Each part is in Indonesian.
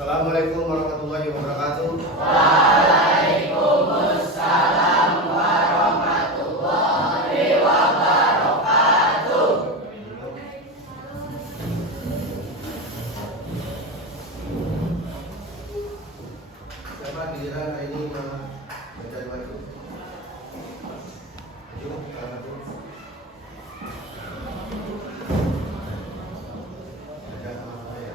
Assalamualaikum warahmatullahi wabarakatuh. Waalaikumsalam warahmatullahi wabarakatuh. Siapa giliran hari ini baca doa itu? Ayo, salah satu. Baca sama saya.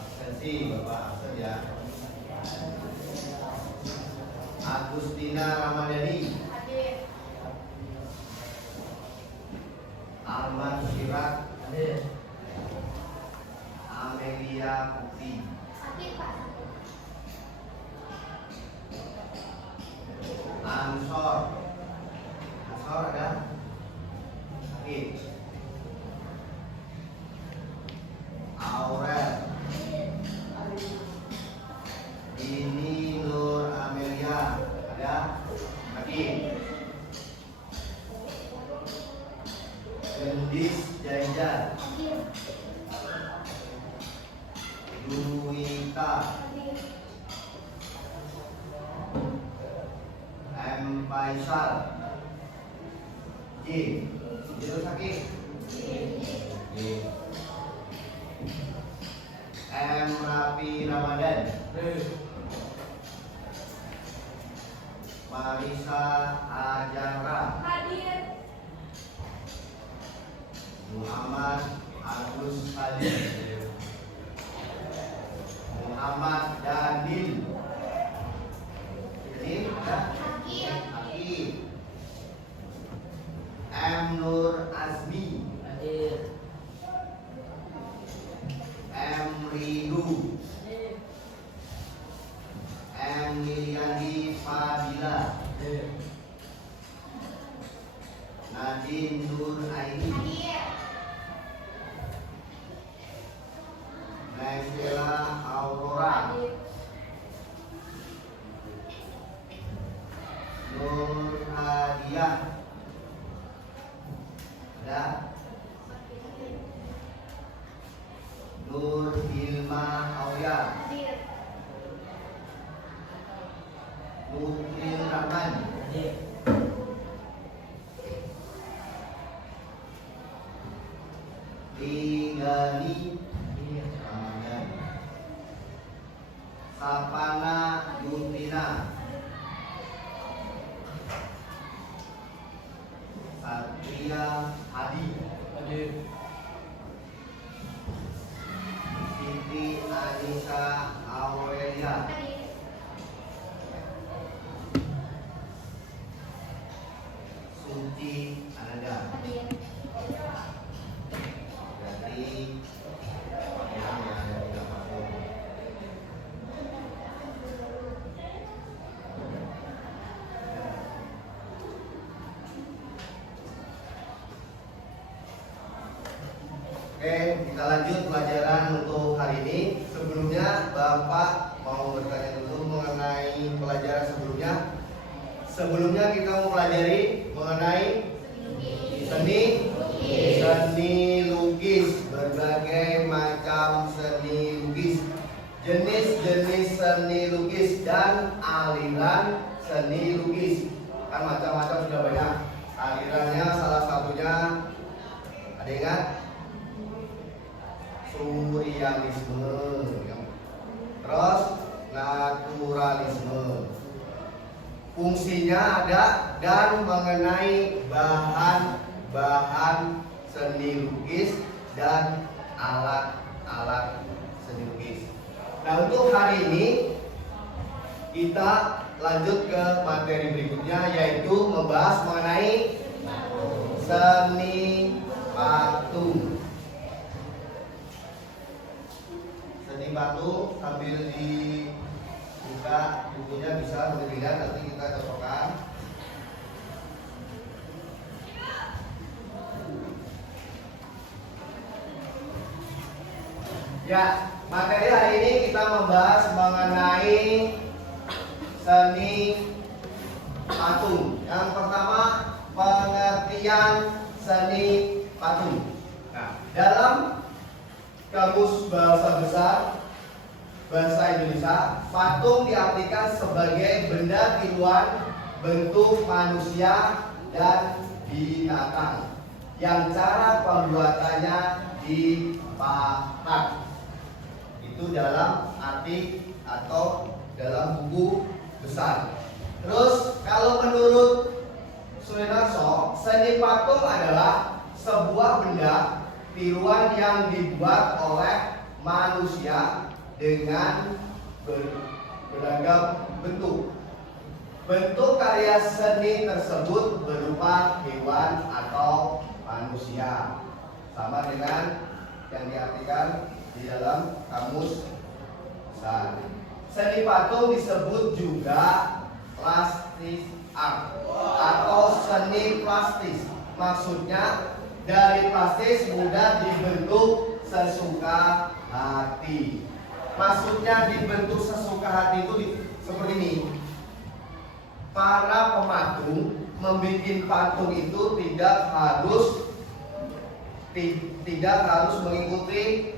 Absensi Bapak absen ya. Agustina Ramadhani. Hadir. Arman Syirak. Hadir. Amelia Putri. Hadir, Pak. Ansor. Ansor ada? Hadir. Aurel. Ini Nur Amelia ada? Hadir. Gendis Jaijan. Hadir. Duwita. Hadir. M. Faisal. J. Jero sakit. J. M. Rafi Ramadan. Marisa Ajara. Hadir. Muhammad Agus Hadir. Muhammad Danil. Ini ada? Hadir. Hakim. M. Nur Azmi. Hadir. M. Ridu. M. Liliandi Fadila. Hadir. Nadine Nur Aini. Hadir. Naisela Aurora. Hadir. Nur Hadiah. Ada? Nur Hilma Aulia. Hadir. Mutil Rahman. Hadir. Tinggali Ramadan. Sapana Yutina. Satria Hadi. Hadir. Siti Anissa Aurelia. Hadir. Adi Ananda. Hadir. Berarti panggilan yang ada di patung. Oke, kita lanjut pelajaran untuk hari ini. Sebelumnya Bapak mau bertanya dulu mengenai pelajaran sebelumnya. Sebelumnya kita mau pelajari mengenai seni lukis, berbagai macam seni lukis, jenis-jenis seni lukis dan aliran seni lukis. Kan macam-macam sudah banyak. Alirannya salah satunya ada ingat? Surrealisme, terus naturalisme. Fungsinya ada dan mengenai bahan-bahan seni lukis dan alat-alat seni lukis. Nah, untuk hari ini kita lanjut ke materi berikutnya, yaitu membahas mengenai seni patung. Seni patung sambil dibuka bukunya bisa dilihat, nanti kita cocokkan. Ya, materi hari ini kita membahas mengenai seni patung. Yang pertama, pengertian seni patung. Nah, dalam Kamus Bahasa Besar Bahasa Indonesia, patung diartikan sebagai benda tiruan bentuk manusia dan binatang yang cara pembuatannya dipahat. Itu dalam arti atau dalam buku besar. Terus kalau menurut Sunarso, seni patung adalah sebuah benda tiruan yang dibuat oleh manusia dengan beragam bentuk. Bentuk karya seni tersebut berupa hewan atau manusia, sama dengan yang diartikan di dalam kamus besar. Seni patung disebut juga plastic art atau seni plastis. Maksudnya dari plastis mudah dibentuk sesuka hati. Maksudnya dibentuk sesuka hati itu seperti ini. Para pematung membuat patung itu tidak harus mengikuti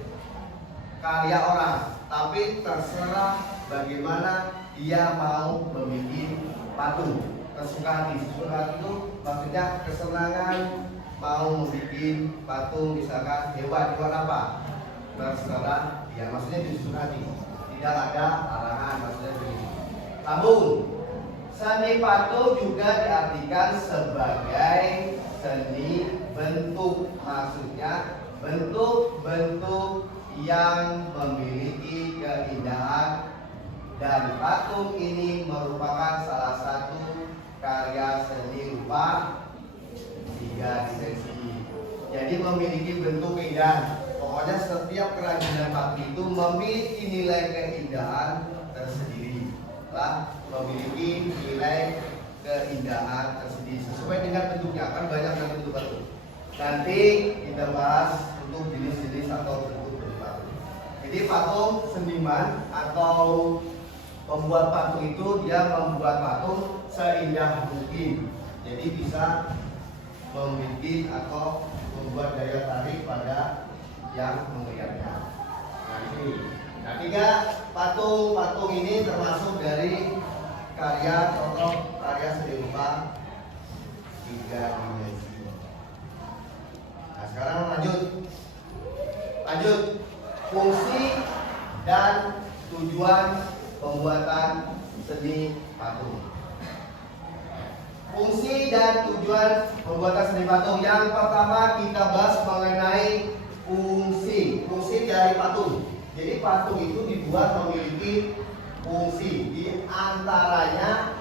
karya orang, tapi terserah bagaimana dia mau membuat patung. Sesuka hati. Sesuka hati itu maksudnya kesenangan mau membuat patung, misalkan hewan apa, terserah dia, maksudnya sesuka hati, tidak ada larangan, maksudnya begitu. Namun seni patung juga diartikan sebagai seni bentuk, maksudnya bentuk-bentuk yang memiliki keindahan, dan patung ini merupakan salah satu karya seni rupa tiga dimensi. Jadi memiliki bentuk keindahan. Pokoknya setiap kerajinan patung itu memiliki nilai keindahan tersendiri. Memiliki nilai keindahan tersendiri sesuai dengan bentuknya. Kan banyak bentuk patung. Nanti kita bahas untuk jenis-jenis atau bentuk patung. Jadi patung seniman atau pembuat patung itu dia membuat patung seindah mungkin. Jadi bisa membuat atau membuat daya tarik pada yang melihatnya. Nah ini. Nah, tiga patung ini termasuk dari karya atau karya seni rupa tiga dimensi. Nah sekarang lanjut fungsi dan tujuan pembuatan seni patung. Fungsi dan tujuan pembuatan seni patung. Yang pertama kita bahas mengenai fungsi dari patung. Jadi patung itu dibuat memiliki fungsi. Di antaranya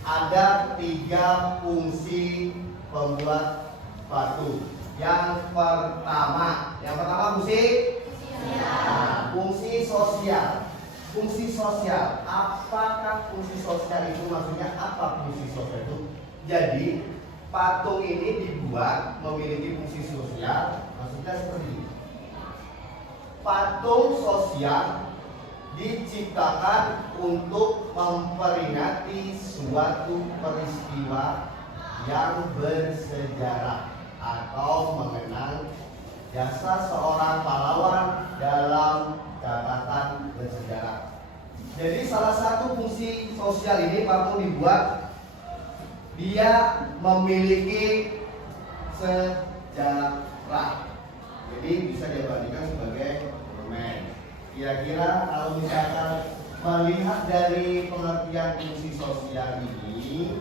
ada tiga fungsi pembuat patung. Yang pertama fungsi fungsi sosial. Fungsi sosial. Apakah fungsi sosial itu, maksudnya apa fungsi sosial itu? Jadi patung ini dibuat memiliki fungsi sosial. Maksudnya seperti ini. Patung sosial diciptakan untuk memperingati suatu peristiwa yang bersejarah atau mengenang jasa seorang pahlawan dalam catatan bersejarah. Jadi salah satu fungsi sosial ini patung dibuat, dia memiliki sejarah. Jadi bisa dibandingkan sebagai monumen. Kira-kira kalau misalkan melihat dari pengertian fungsi sosial ini,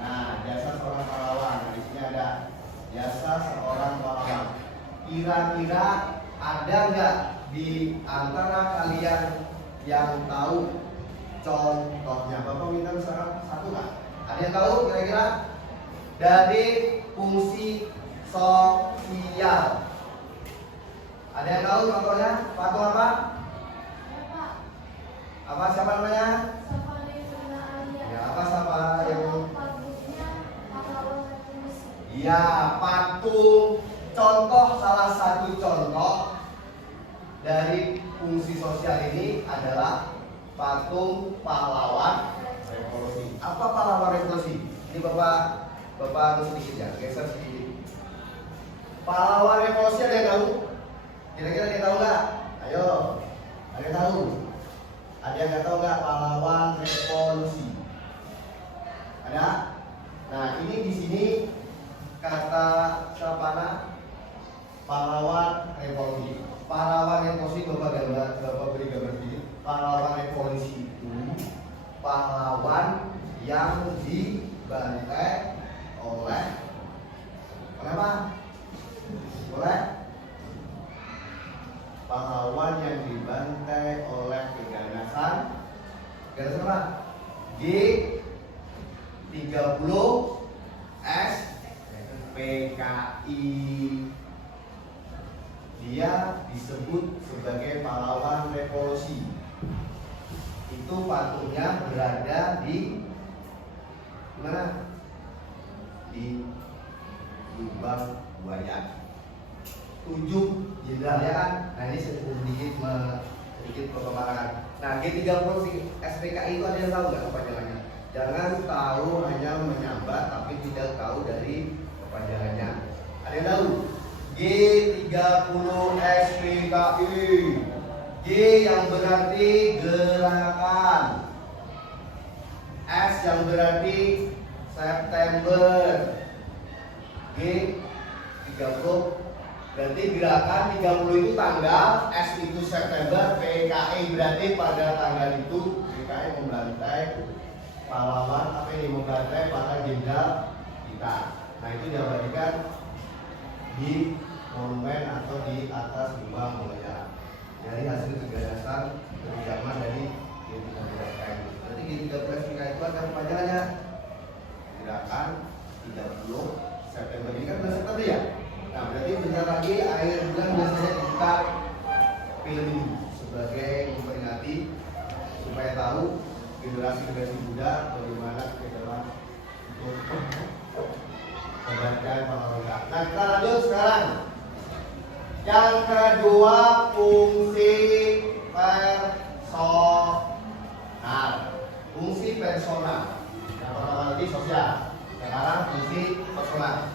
nah, jasa seorang pahlawan, di sini ada jasa seorang pahlawan. Kira-kira ada nggak di antara kalian yang tahu contohnya? Bapak minta misalkan satu nggak? Ada yang tahu kira-kira dari fungsi sosial? Ada yang tahu contohnya? Patung apa? Apa, siapa namanya? Ya, apa siapa yang? Ya, patung. Contoh, salah satu contoh dari fungsi sosial ini adalah patung pahlawan revolusi. Apa pahlawan revolusi? Ini Bapak sedikit ya, geser sedikit. Pahlawan revolusi ada yang tahu? Kira-kira ada yang tahu nggak? Ayo, ada yang tahu? Ada yang nggak tahu nggak pahlawan revolusi? Ada? Nah, ini di sini kata siapa? Pahlawan revolusi. Pahlawan revolusi, Bapak beri gambar ini. Pahlawan revolusi itu pahlawan yang dibantai oleh apa? Oleh pahlawan yang dibantai oleh keganasan apa? G30 SPKI. Dia disebut sebagai pahlawan revolusi. Itu patungnya berada di mana? Di Lubang Buaya. 7 jenderal ya kan? Nah, ini sedikit perkembangan. Nah, G30 SPKI itu ada yang tahu nggak kepanjangannya? Jangan tahu hanya menyambat tapi tidak tahu dari kepanjangannya. Ada yang tahu? G30 SPKI. G yang berarti gerakan, S yang berarti September, G30 berarti gerakan, 30 itu tanggal, S itu September, PKI berarti pada tanggal itu PKI membantai pahlawan, apa ini membantai para jenderal kita. Nah, itu diabadikan di monumen atau di atas Lubang Buaya. Dari hasil keganasan kerjasama dari G30. Jadi G30 itu ada kepanjangannya gerakan 30 September. Ini kan bulan September ya. Nah, berarti bentar lagi akhir bulan biasanya kita pilih sebagai memperingati supaya tahu generasi muda bagaimana kehidupan untuk membagikan pahlawan. Nah, kita lanjut sekarang. Yang kedua, fungsi personal. Fungsi personal. Yang pertama tadi sosial. Sekarang fungsi personal.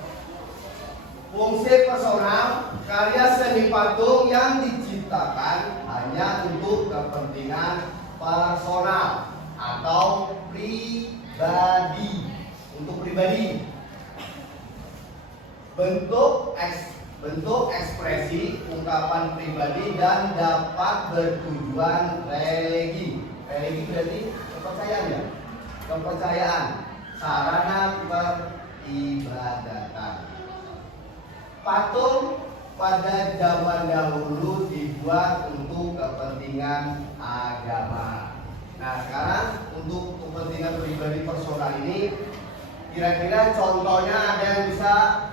Fungsi personal, karya seni patung yang diciptakan hanya untuk kepentingan personal atau pribadi. Untuk pribadi. Bentuk ekspresi ungkapan pribadi dan dapat bertujuan religi. Religi berarti kepercayaan ya? Kepercayaan, sarana peribadatan. Patung pada zaman dahulu dibuat untuk kepentingan agama. Nah, sekarang untuk kepentingan pribadi personal ini Kira-kira contohnya ada yang bisa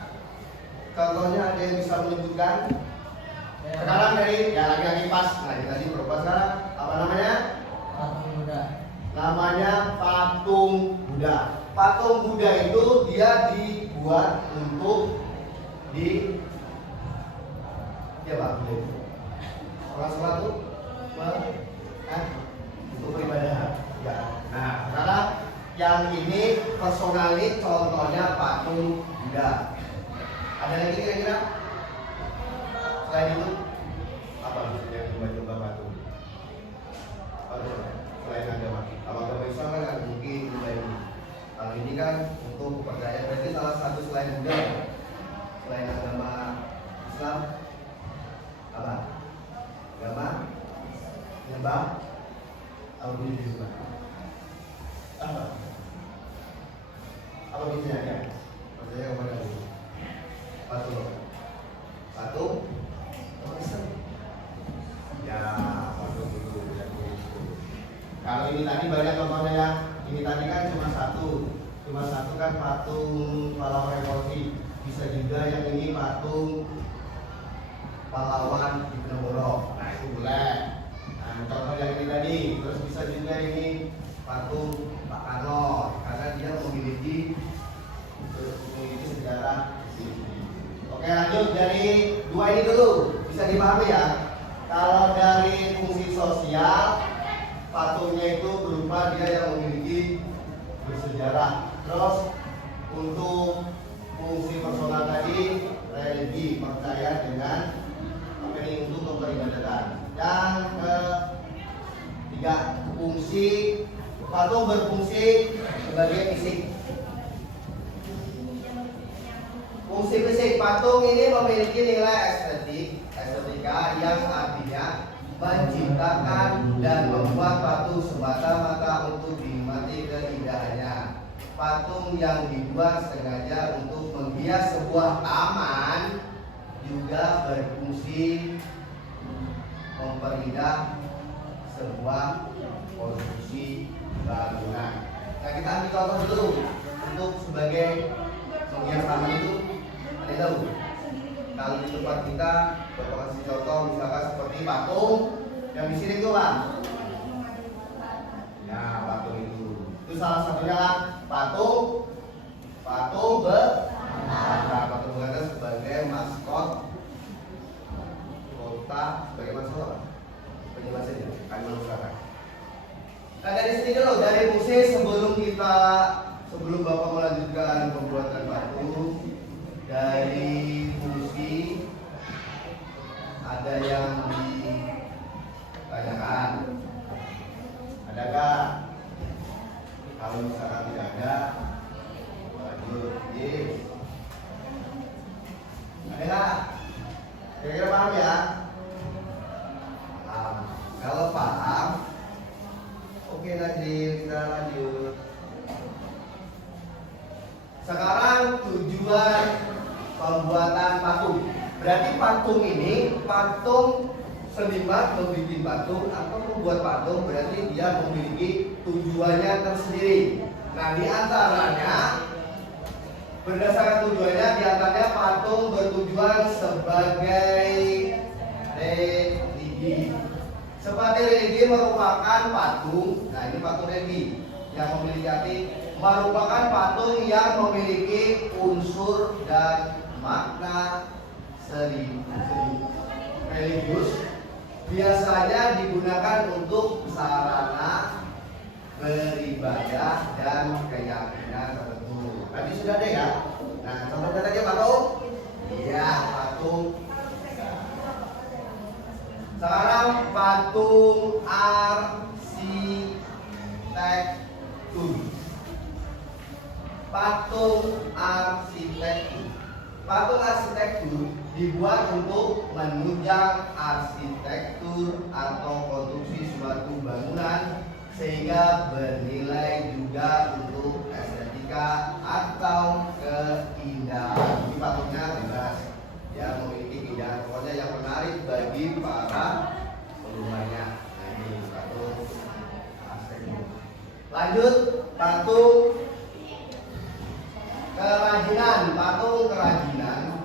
menyebutkan? Sekarang dari ya lagi-lagi pas. Nah, ini tadi berubah sekarang apa namanya? Patung Buddha. Namanya patung Buddha. Patung Buddha itu dia dibuat untuk ya Pak, sholat tuh untuk beribadah. Ya. Nah, sekarang yang ini personally contohnya patung Buddha. Ada lagi kira-kira? Selain itu apa yang coba-coba patung? Selain agama, agama Islam kan nggak mungkin ini. Kalau ini kan untuk percaya, berarti salah satu selain Buddha, selain agama Islam apa? Agama nyembah apa bunyi disembah? Apa? Apa bunyinya ya? Maksudnya kepada Allah. Patung. Patung? Oh, Islam. Ya, patung itu. Kalau ini tadi banyak contohnya ya. Ini tadi kan cuma satu kan patung pahlawan revolusi. Bisa juga yang ini patung pahlawan Diponegoro. Nah itu boleh. Nah contoh yang ini tadi. Terus bisa juga ini patung Pak Karno karena dia memiliki sejarah di sini. Oke lanjut dari dua ini dulu bisa dipahami ya. Kalau dari fungsi sosial patungnya itu berupa dia yang memiliki bersejarah. Terus untuk fungsi personal tadi religi percaya dengan apa ini untuk keperibadatan. Yang ketiga fungsi patung berfungsi sebagai fisik. Fungsi fisik patung ini memiliki nilai estetika yang artinya menciptakan dan membuat patung semata-mata untuk dinikmati keindahannya. Patung yang dibuat sengaja untuk menghias sebuah taman juga berfungsi memperindah sebuah konstruksi bangunan. Nah kita ambil contoh dulu untuk sebagai menghias taman itu. Ada tahu? Kalau di tempat kita Bapak kasih contoh misalkan seperti patung yang di sini tuh Bang. Ya patung itu salah satunya kan patung Bogor sebagai maskot kota sebagai maskot penjelasannya Kalimantan Selatan. Nah dari sini dulu dari fungsi sebelum Bapak melanjutkan pembuatan patung dari fungsi ada yang ditanyakan, adakah? Kalau misalkan tidak ada, lanjut. Yes. Ada nggak? Kira-kira paham ya? Kalau paham, oke Najib, kita lanjut. Sekarang tujuan pembuatan patung. Berarti patung ini, patung seniman membuat patung atau membuat patung berarti dia memiliki tujuannya tersendiri. Nah di antaranya berdasarkan tujuannya diantaranya patung bertujuan sebagai religi. Seperti religi merupakan patung. Nah ini patung religi yang memiliki arti merupakan patung yang memiliki unsur dan makna religius. Biasanya digunakan untuk sarana beribadah dan keyakinan tertentu. Tadi sudah ada ya. Nah, contohnya tadi patung. Iya, patung. Sekarang patung arsitektur. Patung arsitektur. Patung arsitektur dibuat untuk menunjang arsitektur atau konstruksi suatu bangunan sehingga bernilai juga untuk estetika atau keindahan. Ini patungnya jelas ya memiliki keindahan pokoknya yang menarik bagi para penggemarnya. Nah ini patung arsitektur. Lanjut patung Kerajinan, patung kerajinan.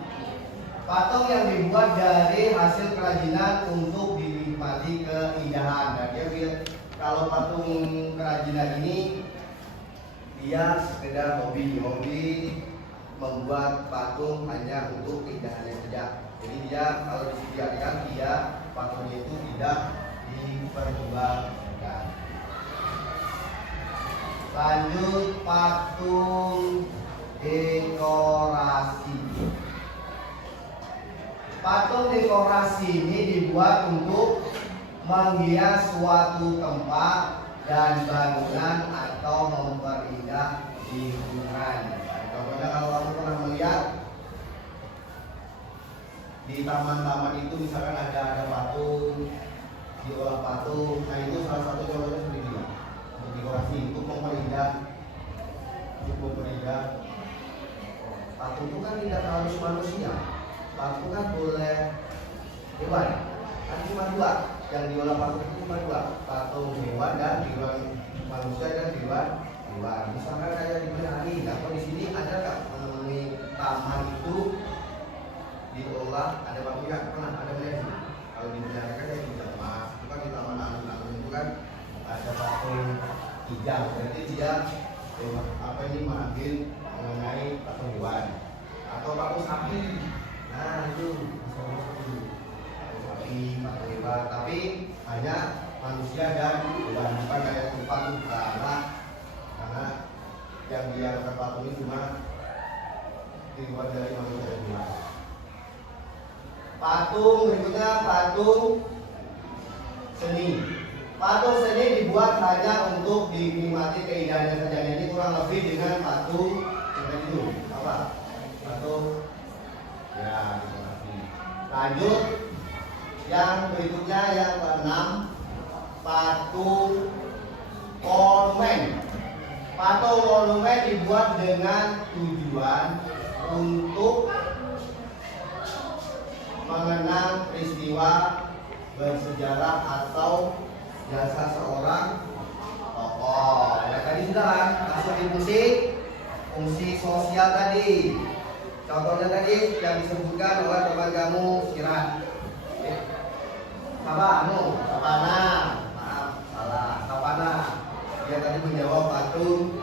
Patung yang dibuat dari hasil kerajinan untuk dinikmati keindahan. Dan kalau patung kerajinan ini dia sekedar hobi membuat patung hanya untuk keindahannya saja. Jadi dia kalau disediakan dia patungnya itu tidak diperjualbelikan. Lanjut patung dekorasi. Patung dekorasi ini dibuat untuk menghias suatu tempat dan bangunan atau memperindah lingkungan. Contohnya kalau kamu pernah melihat di taman-taman itu misalkan ada patung, diolah patung, nah itu salah satu contohnya seperti ini. Untuk dekorasi, untuk memperindah. Patung itu kan tidak harus manusia. Patung kan boleh hewan. Kan cuma dua. Yang diolah patung itu cuma dua. Patung hewan dan hewan manusia dan hewan. Misalkan kayak di Bali, atau di sini ada nggak mengenai taman itu diolah ada patungnya? Pernah ada melihat? Kalau di Bali kan ya di Jawa, itu kan di taman alun-alun itu kan ada patung hijau. Berarti dia apa ini mengambil mengenai patung hewan atau patung sapi. Nah itu patung sapi, patung hewan, tapi hanya manusia dan hewan, bukan kayak patung karena yang dia patung ini cuma dibuat dari manusia dan hewan. Patung berikutnya patung seni. Patung seni dibuat hanya untuk dinikmati keindahannya saja. Ini kurang lebih dengan patung yang tadi itu apa? Patung ya dekorasi. Lanjut yang berikutnya yang keenam, patung monumen. Patung monumen dibuat dengan tujuan untuk mengenang peristiwa bersejarah atau jasa seorang tokoh. Ya tadi sudah kan masuk di fungsi sosial tadi. Contohnya tadi yang disebutkan oleh teman kamu Sirat. Sapana. Maaf, salah. Sapana. Dia tadi menjawab patung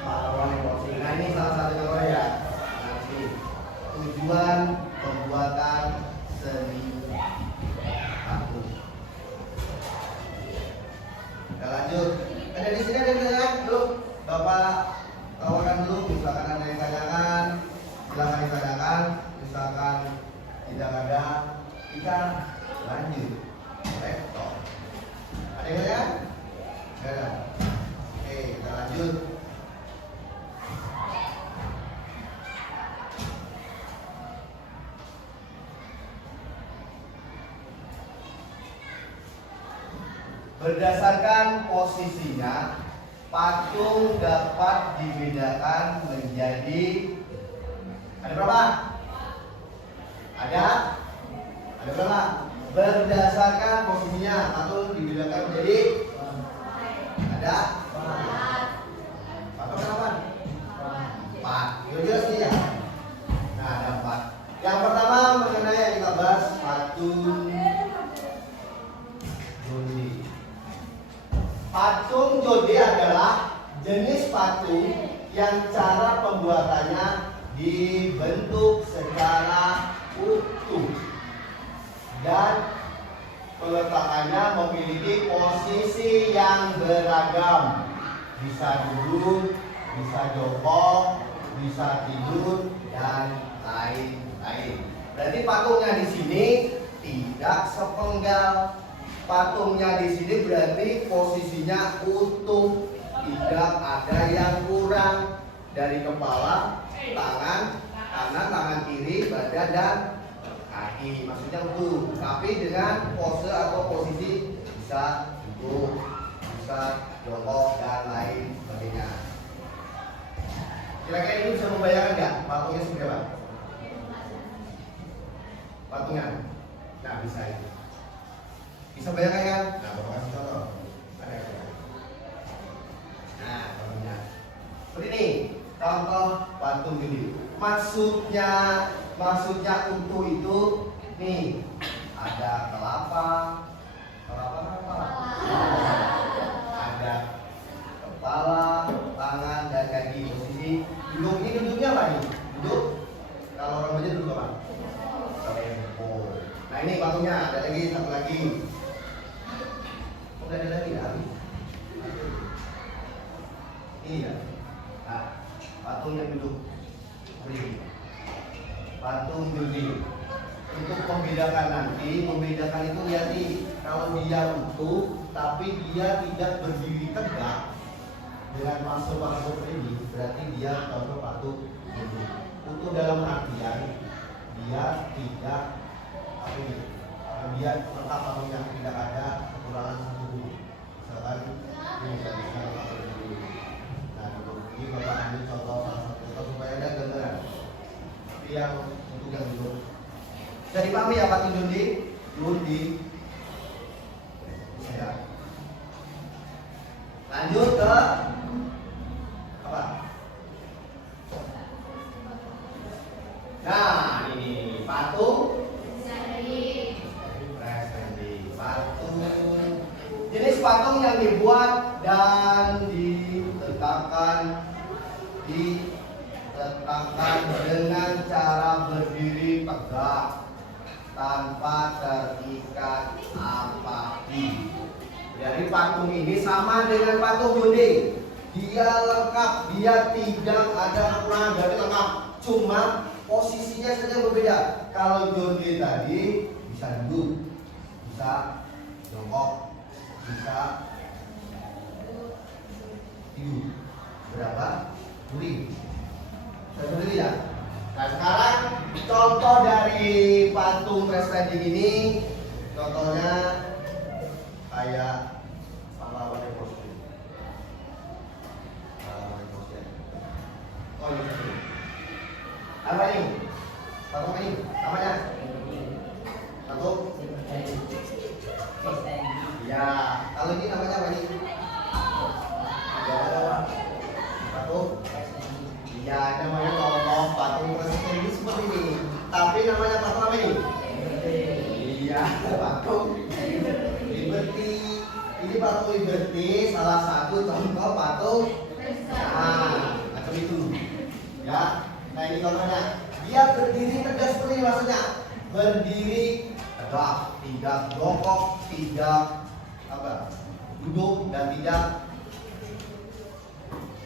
pahlawan emosi. Nah ini salah satu contohnya ya. Nanti tujuan pembuatan seni patung. Kita lanjut. Ada di sini ada yang tanyakan belum? Bapak tawarkan dulu. Misalkan ada yang tanyakan, silahkan ditanyakan. Misalkan tidak ada, kita lanjut. Rektor. Ada yang tanyakan? Tidak ada. Oke, kita lanjut. Berdasarkan posisinya, patung dapat dibedakan menjadi ada berapa? Ada berapa? Berdasarkan posisinya, patung dibedakan menjadi ada patung berapa? 4. Jelas sih ya. Nah ada 4. Yang pertama mengenai yang kita bahas patung Jodi. Patung Jodi adalah jenis patung yang cara pembuatannya dibentuk secara utuh dan peletakannya memiliki posisi yang beragam, bisa duduk, bisa jongkok, bisa tidur dan lain-lain. Berarti patungnya di sini tidak sepenggal. Patungnya di sini berarti posisinya utuh, tidak ada yang kurang dari kepala, tangan kanan, tangan kiri, badan dan kaki. Maksudnya utuh, tapi dengan pose atau posisi bisa duduk, bisa jongkok dan lain sebagainya. Kira-kira ini bisa membayangkan nggak patungnya seperti apa? Patungan, nah bisa itu. Bisa bayangkan kan? Nah, bapak kasih contoh. Ada yang nah, contohnya seperti ini. Contoh contoh patung gede. Maksudnya untuk itu nih ada kelapa apa? Ada kepala, tangan dan kaki. Posisi duduk ini duduknya apa nih? Duduk. Kalau orang baca duduk apa? Oh. Nah ini patungnya ada lagi satu lagi. Udah ada lagi ya? Ini ya. Nah, patung yang duduk. Patung duduk. Untuk membedakan nanti, membedakan itu lihat nih, kalau dia utuh tapi dia tidak berdiri tegak dengan masuk ini, berarti dia contoh patung duduk. Utuh dalam artian dia tidak apa ini, dia lengkap patungnya, tidak ada kekurangan satu dulu. Misalkan ini tadi patung duduk. Nah, ini bapak ambil contoh salah satu contoh supaya ada gambaran. Tapi yang untuk yang duduk. Jadi pahami ya patung Dundi. Ya. Lanjut ke apa? Nah, ini patung presenti. Patung jenis patung yang dibuat dan diletakkan dengan cara berdiri tegak tanpa terikat apapun. Jadi patung ini sama dengan patung Dundi. Dia lengkap, dia tidak ada kekurangan dari lengkap. Cuma posisinya saja berbeda. Kalau Dundi tadi bisa duduk, bisa jongkok, bisa tidur. Berapa? Guling. Sudah berdiri ya? Nah sekarang contoh dari patung presenti ini, contohnya kayak pahlawan emosi. Oh ini. Apa ini? Patung ini namanya? Patung? Ya, kalau ini namanya apa ini? Patung? Ya, namanya contoh patung presenti seperti ini. Tapi namanya patung apa ini? Iya, patung Liberty. Ini patung Liberty, salah satu contoh patung. Nah, macam itu. Ya, nah ini contohnya. Dia berdiri tegak seperti ini maksudnya. Berdiri tegak, tidak jongkok, tidak apa? Duduk dan tidak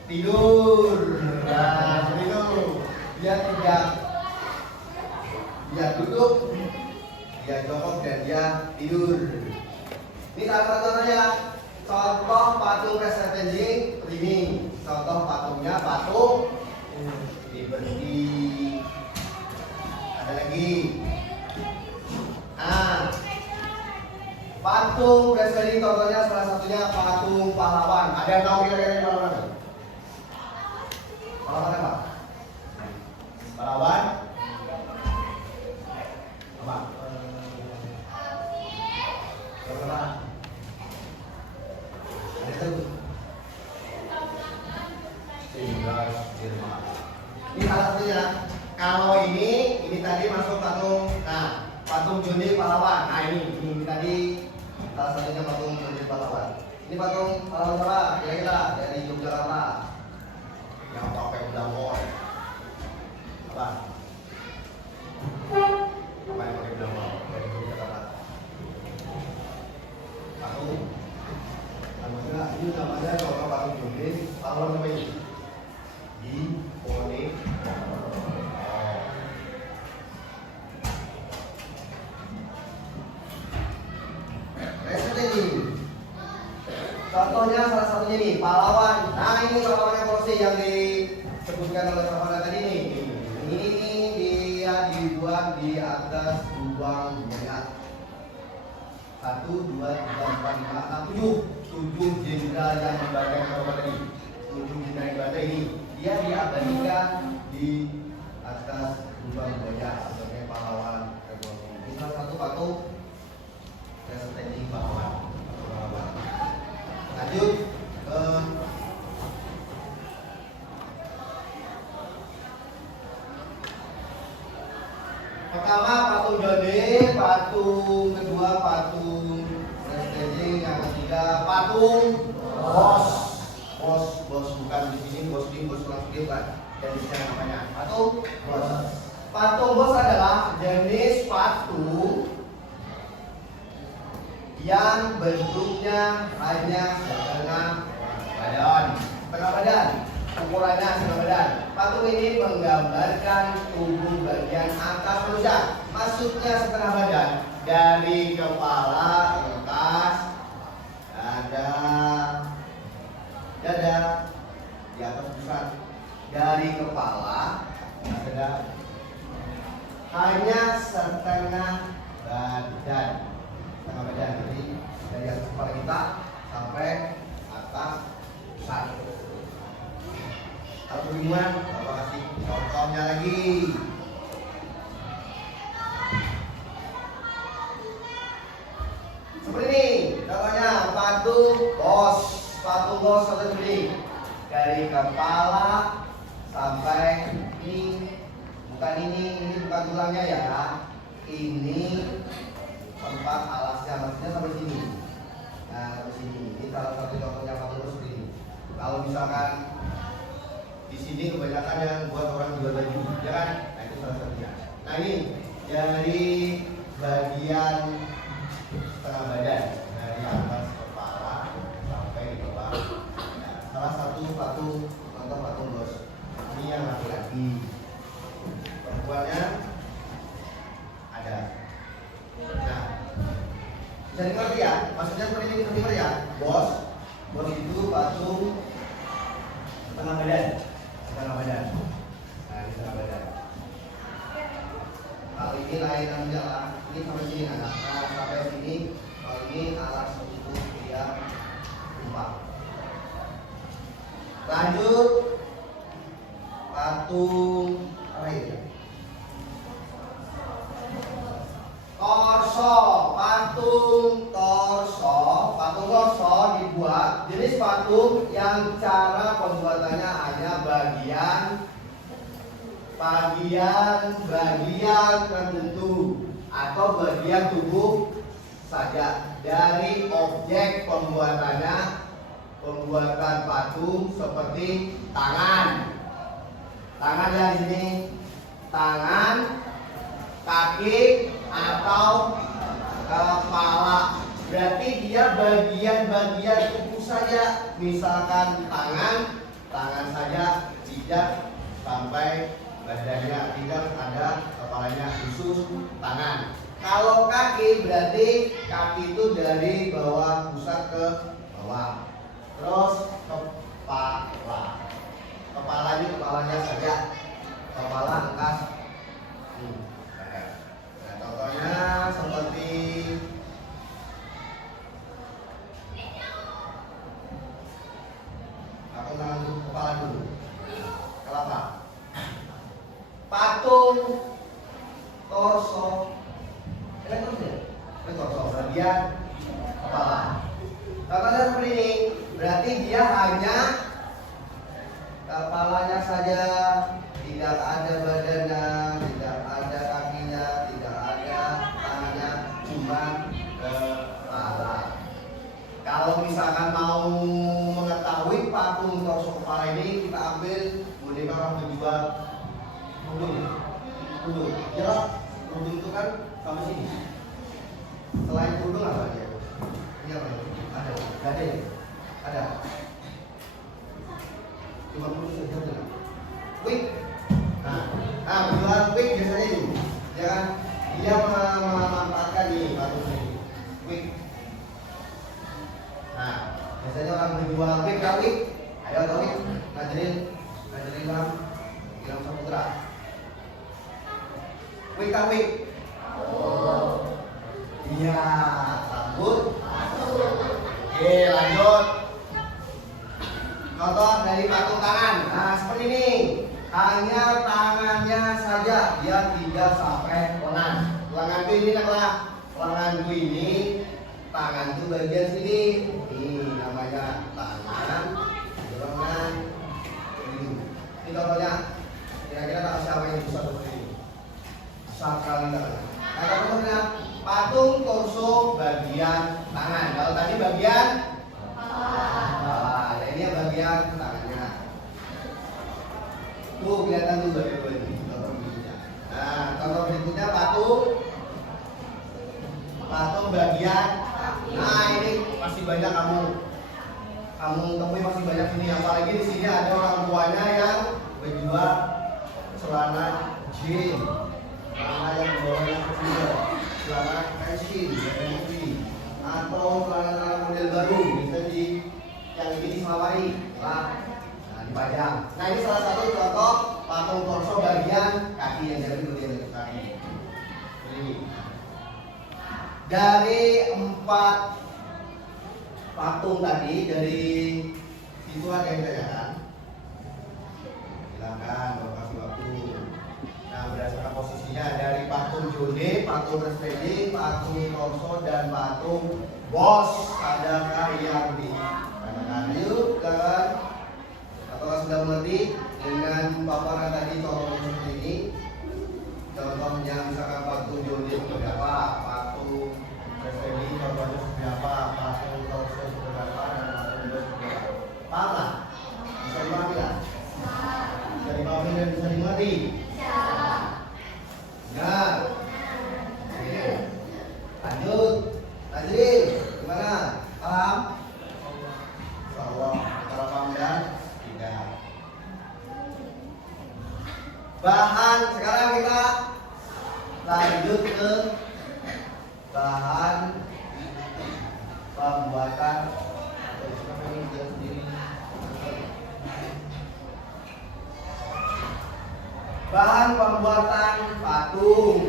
tidur. Nah, itu dia tidak, dia duduk, dia jongkok dan dia tidur. Ini salah satu contohnya. Contoh patung presenti seperti ini. Contoh patungnya patung Liberty. Ada lagi. Nah, patung presenti contohnya salah satunya patung pahlawan. Ada yang tahu kira-kira pahlawan apa? Pahlawan apa? Pahlawan apa? Apa? Ada tahu? Ini salah satunya. Kalau ini tadi masuk patung. Nah, patung Dundi pahlawan. Nah ini tadi salah satunya patung Dundi pahlawan. Ini patung pahlawan apa? Kira-kira dari Yogyakarta. Yang pakai belangkon. Apa? Apa yang pakai belangkon dari Yogyakarta? Patung. Ini namanya contoh patung Dundi pahlawan apa ini? Di Pone. Contohnya salah satunya nih pahlawan. Nah ini pahlawan emosi yang disebutkan oleh sahabat tadi nih. Ini dia dibuat di atas lubang banyak. 1, 2, 3, 4, 5, 6, 7 jenderal yang di bagian bawah tadi. 7 jenderal yang di ini dia diabadikan di atas lubang banyak sebagai pahlawan revolusi. Ini salah satu patung presenti pahlawan. Lanjut ke Pertama patung Jode, patung kedua patung staging, yang ketiga patung bos. Bos bukan di sini bos dim, bos langsung kan. Dan di sana namanya patung bos. Patung bos adalah jenis patung yang bentuknya hanya setengah badan, ukurannya setengah badan. Patung ini menggambarkan tubuh bagian atas manusia. Maksudnya setengah badan dari kepala, atas, dada, di atas pusat, dari kepala, dada, hanya setengah badan. Jadi dari atas kepala kita sampai atas pusat. Kalau kebingungan, Bapak kasih contohnya lagi. Seperti ini, contohnya patung bos. Patung bos seperti ini, dari kepala sampai ini, ini bukan tulangnya ya. Ini tempat alasnya, maksudnya sampai sini. Nah, sampai sini. Ini salah satu contohnya patung bos seperti ini. Kalau misalkan di sini kebanyakan yang buat orang jual baju, ya kan? Nah, itu salah satunya. Nah, ini dari bagian setengah badan, dari atas kepala sampai di bawah. Nah, salah satu patung, contoh patung bos. Ini yang laki-laki. Perempuannya ada. Nah, bisa dimengerti ya? Maksudnya seperti ini ya? Bos itu patung setengah badan. Nah, ini setengah badan. Kalau ini lain namanya lah. Ini sampai sini nah, sampai sini. Kalau ini alas untuk dia tumpah. Lanjut patung apa ini? Torso, patung torso dibuat jenis patung yang cara pembuatannya hanya bagian tertentu atau bagian tubuh saja. Dari objek pembuatan patung seperti tangan dari sini, tangan, kaki atau kepala. Berarti dia bagian-bagian tubuh saja. Misalkan tangan saja tidak sampai badannya, tidak ada kepalanya, khusus tangan. Kalau kaki berarti kaki itu dari bawah pusat ke bawah. Terus kepalanya saja, kepala angkas. Nah, contohnya seperti aku tangan dulu, kepala dulu, kelapa. Patung torso, torso bagian kepala. Contohnya seperti ini, berarti dia hanya kepalanya saja, tidak ada badannya, tidak ada kakinya, tidak ada tangannya, cuma kepala. Kalau misalkan mau mengetahui patung torso kepala ini, kita ambil boneka orang berjual Tudung. Ya, tudung itu kan sampai sini. Selain tudung apa dia? Ini apa? Ada. Gade. Ada. Cuma tudung saja ada. Wig. Nah, penjual wig biasanya itu, ya kan? Dia memanfaatkan nih patung ini. Wig. Nah, biasanya orang menjual wig, wig. Ayo wig. Ngajarin bang. Bilang Saputra. Wig. Iya, rambut. Oke, lanjut. Contoh dari patung tangan. Nah, seperti ini. Hanya tangannya saja, dia tidak sampai lengan. Lenganku ini adalah lenganku ini. Tangan itu bagian sini. Ini namanya tangan, lengan. Ini contohnya. Kira-kira tak siapa yang bisa seperti ini? sakral tangan. Nah, contohnya patung torso bagian tangan. Kalau tadi bagian ini bagian tangannya. Tuh kelihatan tuh bagian contoh berikutnya. Nah, contoh berikutnya patung bagian. Nah, ini masih banyak kamu temui masih banyak ini. Apalagi di sini ada orang tuanya yang berjual celana jeans, celana yang bawahnya kecil, celana fashion, atau celana model baru, misalnya yang ini di Selawari, nah dipajang. Nah, ini salah satu contoh patung torso bagian kaki yang jadi bagian kaki. Ini dari 4 patung tadi, dari itu ada yang ditanyakan. Silakan, kasih waktu. Nah, berdasarkan posisinya dari patung Jone, patung Respendi, patung torso, dan patung bos. Adakah yang ditanyakan? Yuk, silakan. Apakah sudah mengerti dengan paparan tadi contohnya seperti ini? Contohnya misalkan patung Jone seperti apa, patung Respendi contohnya seperti apa, patung torso seperti apa, dan patung bos seperti apa. Paham lah? Bisa dipahami lah? Bisa dipahami dan bisa dimengerti? Benar. Lanjut. Lanjutin. Gimana? Paham? Insyaallah. Cara paham dan tidak. Bahan. Sekarang kita lanjut ke bahan pembuatan. Bahan pembuatan patung.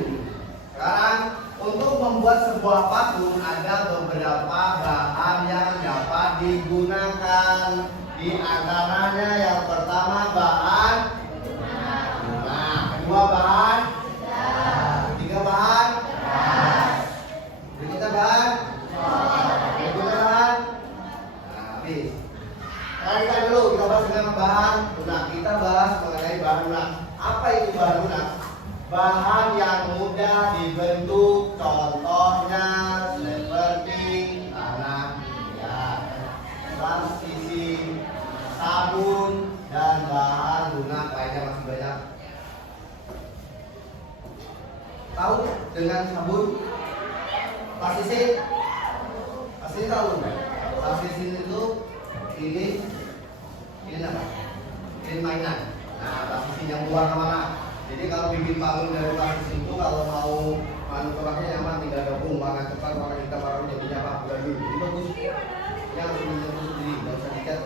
Sekarang untuk membuat sebuah patung ada beberapa bahan yang dapat digunakan. Di antaranya yang pertama bahan guna, kedua bahan tiga bahan berikutnya bahan berikutnya bahan. Nah, habis. Sekarang kita dulu kita bahas dengan bahan guna. Kita bahas mengenai bahan guna. Apa itu bahan lunak? Bahan yang mudah dibentuk, contohnya seperti tanah liat, transisi, sabun, dan bahan lunak lainnya masih banyak. Tahu dengan sabun? Plastisi? Plastisi tahu? Plastisi itu ini apa? Ini mainan. Nah, plastik yang warna-warna. Jadi kalau bikin patung dari plastik itu, kalau mau manufakturnya nyaman, tinggal gabung warna cepat, warna hitam, warna jadinya apa? Ini bagus. Ini harus menyentuh sendiri, nggak usah dicat.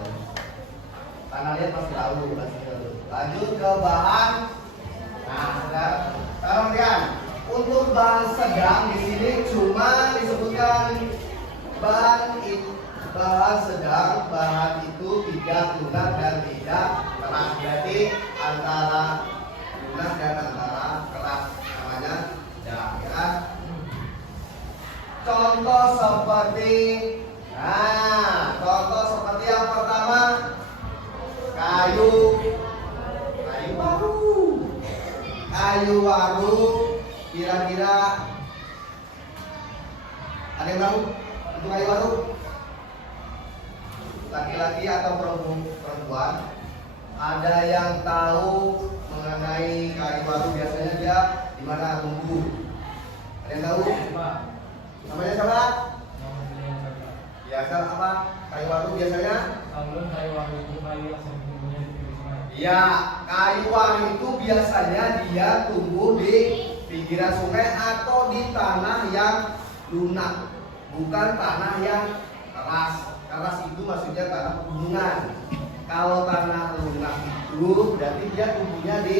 Tanah liat pasti tahu pastinya. Lanjut ke bahan. Nah, sekarang lihat. Untuk bahan sedang di sini cuma disebutkan bahan sedang, bahan itu tidak lunak dan tidak keras. Berarti antara lunak dan antara keras, namanya sedang, ya kan? Contoh seperti yang pertama kayu waru. Kira-kira ada yang tahu itu kayu waru? Laki-laki atau perempuan? Ada yang tahu mengenai kayu waru biasanya dia di mana tumbuh? Ada yang tahu? Namanya siapa? Biasa apa? Kayu waru biasanya? Kayu waru itu kayu yang tumbuhnya di pinggir sungai. Ya, kayu waru itu biasanya dia tumbuh di pinggiran sungai atau di tanah yang lunak, bukan tanah yang keras. Keras itu maksudnya tanah pegunungan. Kalau tanah lunak itu berarti dia tumbuhnya di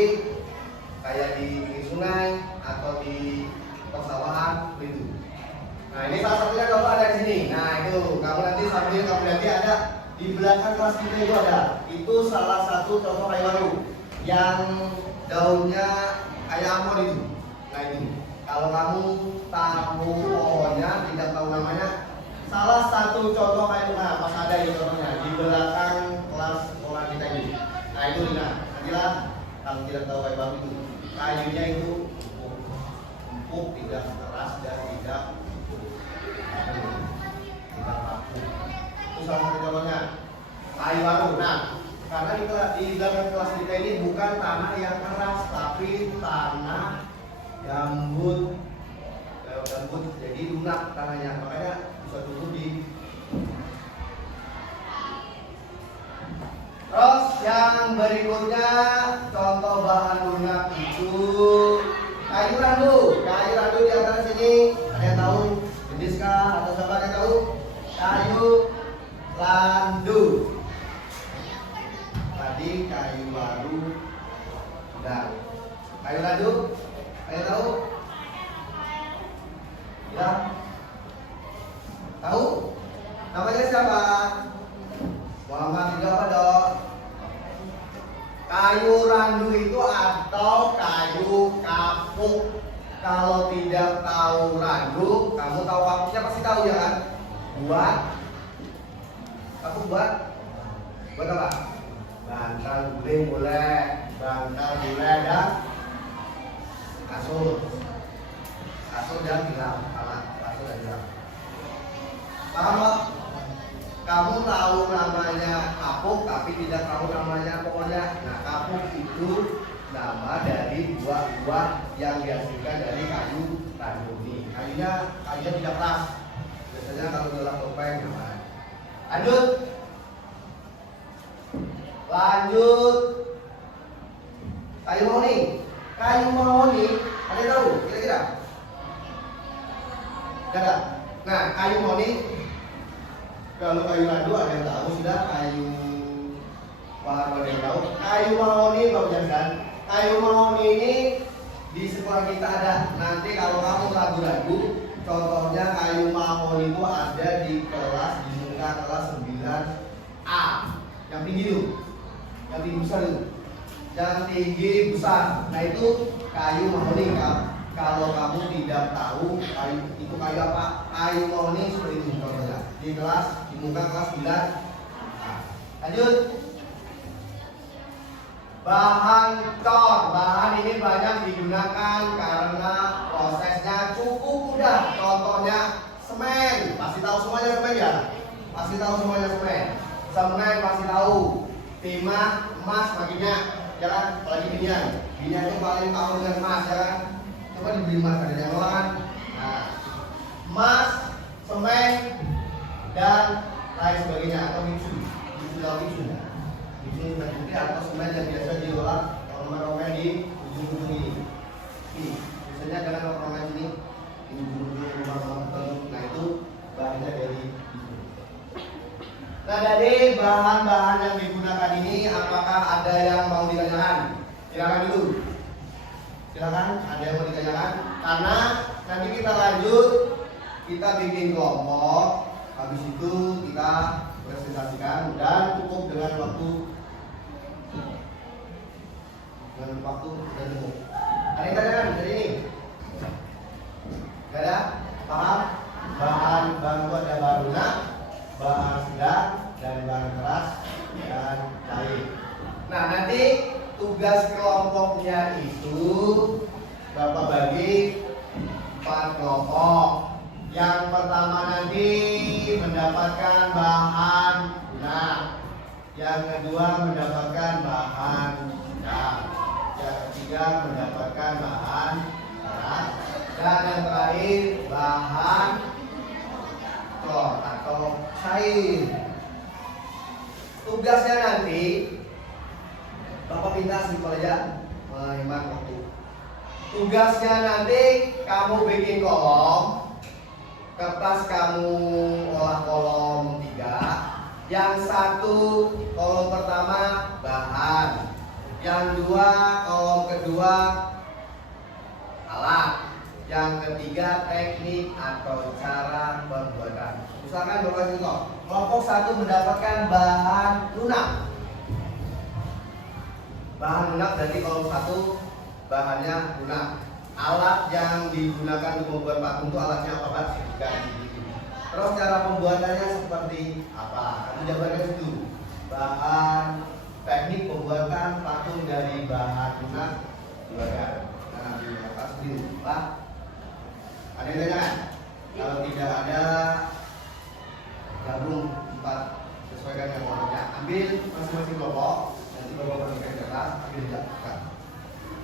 kayak di sungai atau di persawahan itu. Nah, ini salah satunya kalau ada di sini. Nah, itu kamu nanti sambil kamu nanti ada di belakang kelas kita itu ada. Itu salah satu contoh kayu waru yang daunnya kayak ampon itu. Nah, itu kalau kamu tahu pohonnya tidak tahu namanya, salah satu contoh kayu pas ada ini contohnya di belakang kelas sekolah kita ini. Nah, itu nantilah kalau tidak tahu kayu waru itu kayunya itu empuk, tidak keras dan tidak kaku. Itu salah satu contohnya. Kayu baru. Nah, karena di dalam kelas kita ini bukan tanah yang keras, tapi tanah gambut. Gambut jadi lunak tanahnya, makanya bisa tumbuh di. Terus yang berikutnya contoh bahan lunak itu kayu randu. Kayu randu di antara sini ada yang tahu jenis kah atau siapa yang tahu? Kayu randu. Tadi kayu baru. Nah, kayu randu, ada yang tahu? Ya, tahu? Namanya siapa? Muhammad tidak apa dok? Kayu randu itu atau kayu kapuk. Kalau tidak tahu randu, kamu tahu kapuknya pasti tahu ya kan? Buat kapuk buat apa? Bantal guling boleh, bantal boleh dan kasur. Kasur dan tilam, alat kasur dan tilam. Paham Pak? Kamu tahu namanya kapuk tapi tidak tahu namanya pokoknya. Nah, kapuk itu nama dari buah-buah yang dihasilkan dari kayu randu ini. Kayunya tidak keras. Biasanya kalau dalam topeng namanya. Lanjut. Kayu mahoni. Kayu mahoni, ada yang tahu kira-kira? Gak ada. Nah, kayu mahoni. Kalau kayu randu ada yang tahu sudah, kayu bahan ada yang tahu. Kayu mahoni bagus kan? Kayu mahoni ini di sekolah kita ada. Nanti kalau kamu ragu-ragu, contohnya kayu mahoni itu ada di muka kelas 9A. Yang tinggi itu, yang tinggi besar itu, yang tinggi besar. Nah itu kayu mahoni. Kalau kamu tidak tahu kayu itu kayu apa, kayu mahoni seperti itu contohnya. Di muka kelas 9. Nah, lanjut. Bahan cor. Bahan ini banyak digunakan karena prosesnya cukup mudah. Contohnya semen. Pasti tahu semuanya semen ya? Pasti tahu semuanya semen. Semen pasti tahu. Timah, emas baginya. Ya kan? Apalagi binian. Binian itu paling tahu dengan emas ya kan? Coba dibeli emas ada yang kan? Nah, emas, semen, dan lain sebagainya atau bisu ya. Bisu putih atau semen yang biasa diolah ornamen di ujung-ujung ini. Biasanya dengan ornamen ini di ujung-ujung rumah-rumah. Nah itu bahannya dari bisu. Nah dari bahan-bahan yang digunakan ini, apakah ada yang mau ditanyakan? Silakan dulu. Silakan, ada yang mau ditanyakan? Karena nanti kita lanjut, kita bikin kelompok. Habis itu kita presentasikan dan cukup dengan waktu dan cukup. Ada yang tanyakan dari ini? Gak ada? Paham? Bahan baku ada bahan lunak, bahan sedang, dan bahan keras dan cair. Nah nanti tugas kelompoknya itu Bapak bagi 4 kelompok. Yang pertama nanti mendapatkan bahan lunak, yang kedua mendapatkan bahan sedang, yang ketiga mendapatkan bahan keras, dan yang terakhir bahan klor atau cair. Tugasnya nanti Bapak minta simpel aja, menghemat waktu. Tugasnya nanti kamu bikin kolom. Kertas kamu olah kolom 3. Yang satu kolom pertama bahan, yang kolom kedua alat, yang ketiga teknik atau cara pembuatan. Misalkan Bapak contoh, kelompok 1 mendapatkan bahan lunak. Bahan lunak dari kolom 1 bahannya lunak. Alat yang digunakan untuk membuat patung itu alatnya apa Pak? Terus cara pembuatannya seperti apa? Kamu jawabannya itu. Bahan teknik pembuatan patung dari bahan lunak. Nah, di atas Pak. Ada yang tanya? Kalau tidak ada, gabung 4 sesuaikan yang warnanya. Ambil masing-masing kelompok. Nanti bapak berikan kertas, ambil jatuhkan.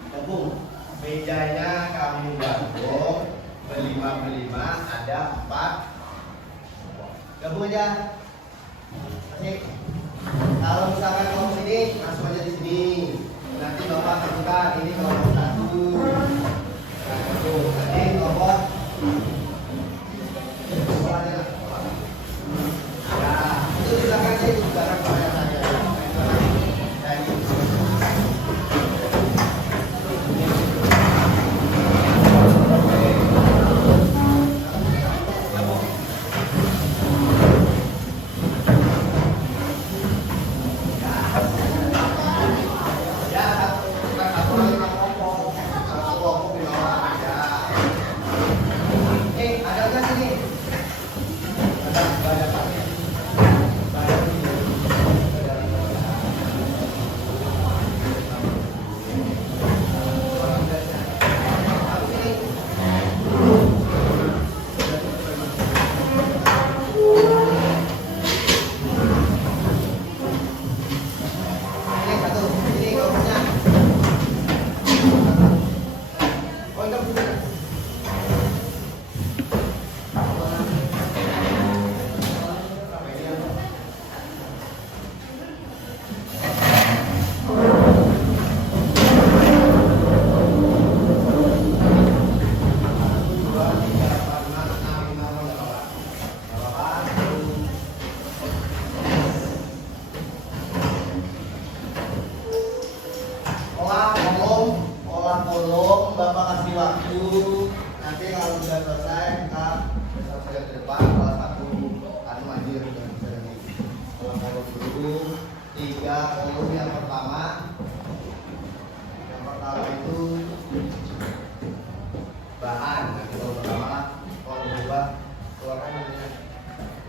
Gabung. Mejanya kamu gabung berlima ada 4. Gabung aja. Asik. Kalau misalkan kelompok sini, langsung aja di sini. Nanti bapak tentukan ini kelompok 1. Nah, gabung. Nanti kelompok sekolahnya. Nah, itu silakan sih sekarang saya saja. Bapak kasih waktu. Nanti kalau sudah selesai kita besok saja ke depan. Salah satu maju yang bisa kolom dulu 3 kolom yang pertama. Yang pertama itu bahan. Nanti kolom pertama, kolom kedua keluarkan namanya.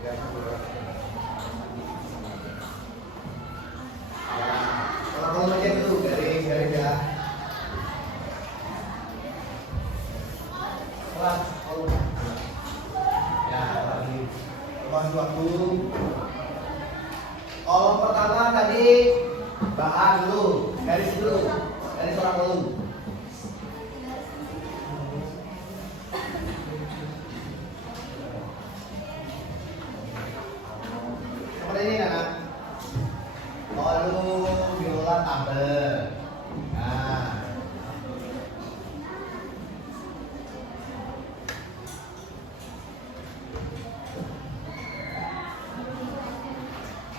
Ya, kalau kolom aja dulu garis ya. Ya, lagi waktu. Kolom pertama tadi bahan dulu, garis orang kolom. Seperti ini kan? Kolom biola tabel. Nah.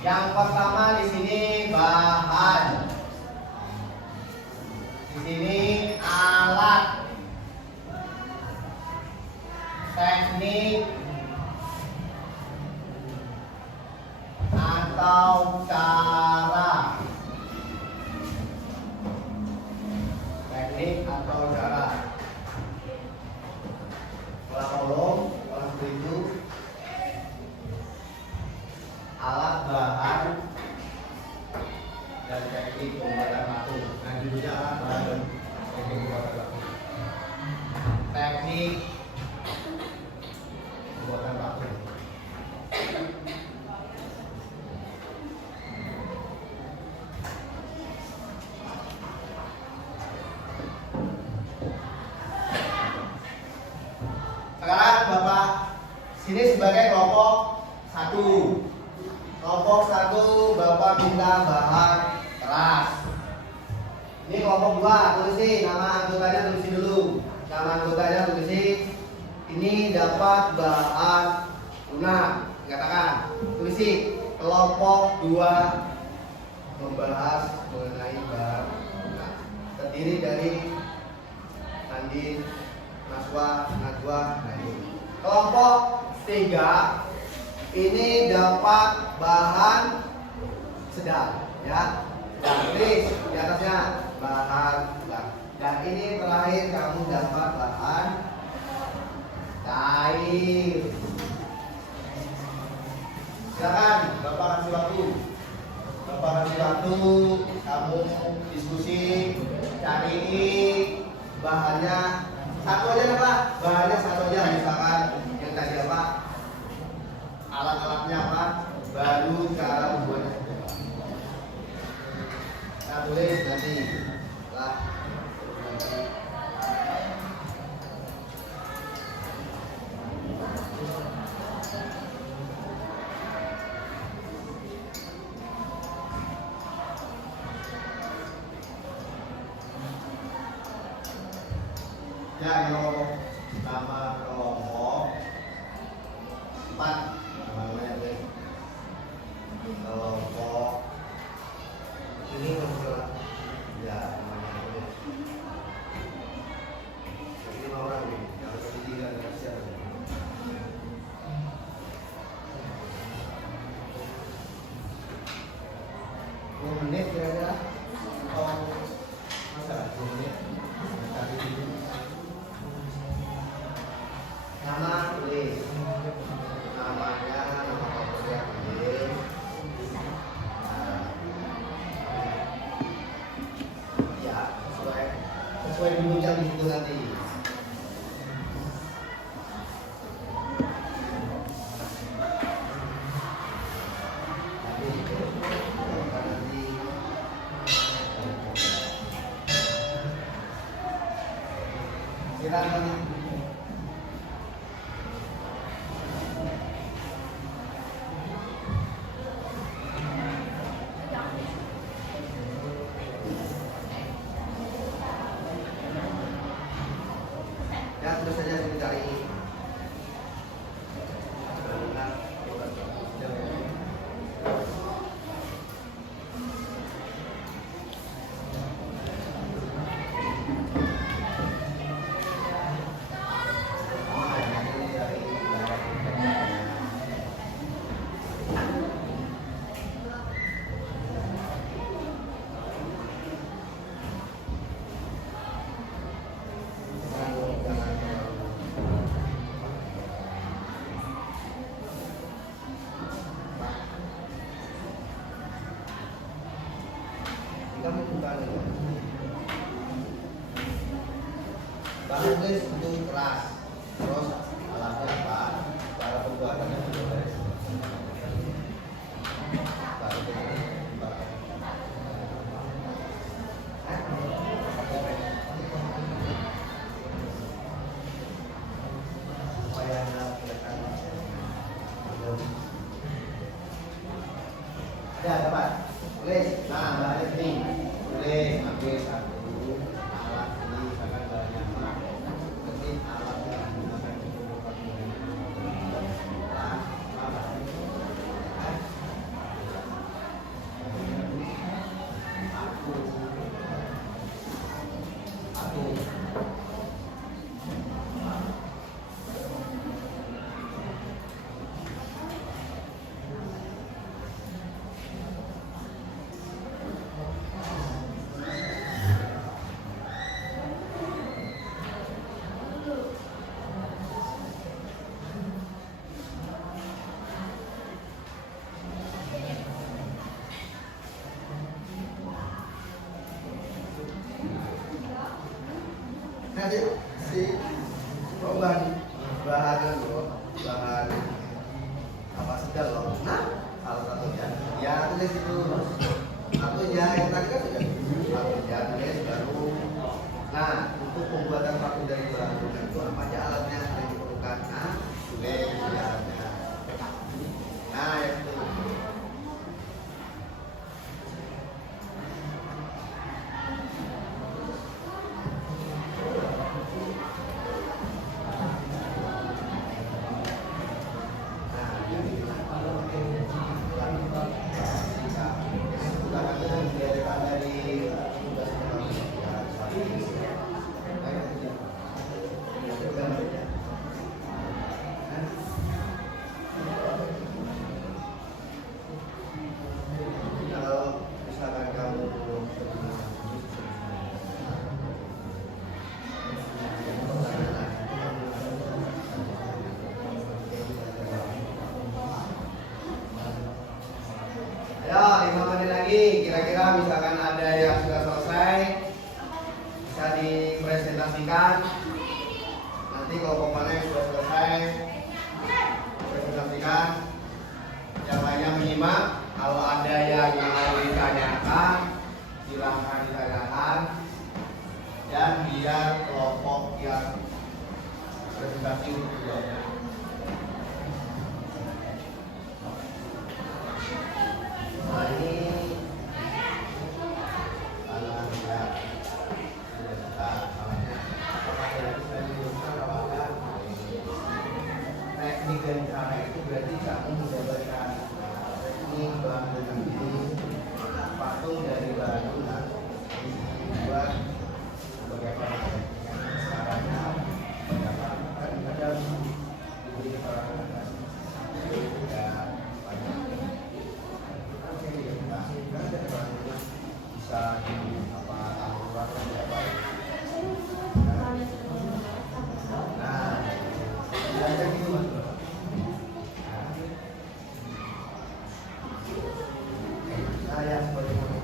Yang pertama di sini bahan, di sini alat, teknik atau cara, teknik atau cara. Kolom itu alat, bahan, dan teknik pembuatan batu. Nah, judulnya alat, bahan, dan teknik pembuatan batu. Teknik pembuatan batu. Sekarang Bapak sini sebagai kelompok 1. Kelompok 1 Bapak minta bahan keras. Ini kelompok 2, tulisin nama anggotanya, tulisin dulu. Nama anggotanya tulisin. Ini dapat bahan lunak. Katakan, tulisin. Kelompok 2 membahas mengenai bahan lunak. Terdiri dari Andin, Naswa, Najwa, Naim. Kelompok 3 ini dapat bahan sedang, ya. Dan tulis di atasnya bahan sedang. Dan ini terakhir kamu dapat bahan cair. Silakan, Bapak kasih waktu. Bapak kasih waktu, kamu diskusi, cari bahannya Satu aja nih Pak, bahannya satu aja, misalkan yang tadi apa, alat-alatnya apa, baru cara membuatnya. Kita tulis nanti lah. Ya, kalau nama kelompok 4 namanya guys. Kelompok ini kelompok ya namanya guys. 5 orang nih, kalau tadi 3 ada siapa? 2 menit kira-kira. Oh, masa 2 menit? Tadi dulu. Nama tulis namanya, nama kelompoknya tulis. Ya sesuai dulu yang di situ nanti. Silakan. Ya, terus saja dicari. Kamu bukan bahan tulis untuk keras, terus alatnya apa, cara pembuatannya tulis. Baru supaya kelihatan. Ada dapat tulis, nah bahannya ini tulis, ambil satu alat ini, misalkan bahannya apa, ketik alat yang digunakan untuk membuat nanti si bahan apa sudah loh, nah salah satunya ya tulis itu satunya yang tadi kan sudah satunya tulis baru. Nah, untuk pembuatan paku dari bahan itu apa aja alatnya yang diperlukan, nah tulis alatnya. Nah itu ayo 5 menit lagi, kira-kira misalkan ada yang sudah selesai bisa dipresentasikan. Nanti kelompok mana yang sudah selesai, presentasikan. Yang lainnya menyimak. Kalau ada yang mau ditanyakan, silahkan ditanyakan. Dan biar kelompok yang presentasi untuk menjawabnya. Nah ini alat ya sudah kita alatnya. Apakah berarti saya menunjukkan apakah teknik dan cara itu berarti kamu mendapatkan teknik bahan dengan ini patung dari batu dan dibuat bagaimana caranya mendapatkan kadang diberi peralatan ya banyak bisa di apa angguran berapa nah belajar gitu mas saya sebagai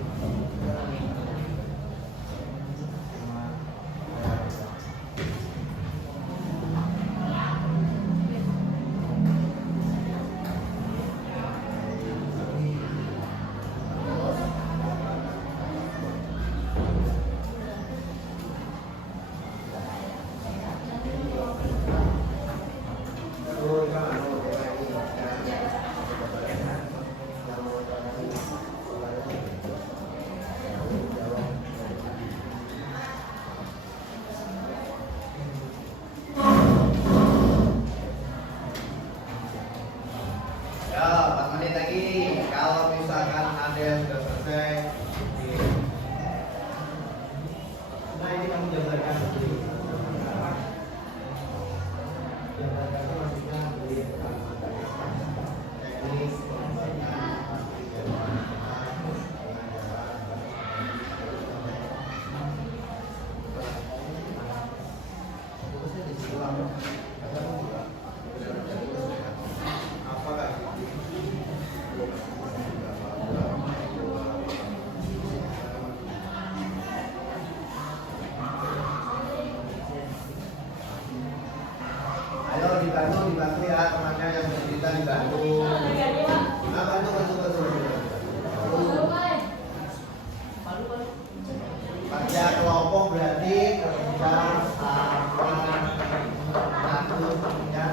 dibantu ya temannya yang bercerita dibantu. Nah, bantu. Kerja kelompok berarti kerja sama satu ya.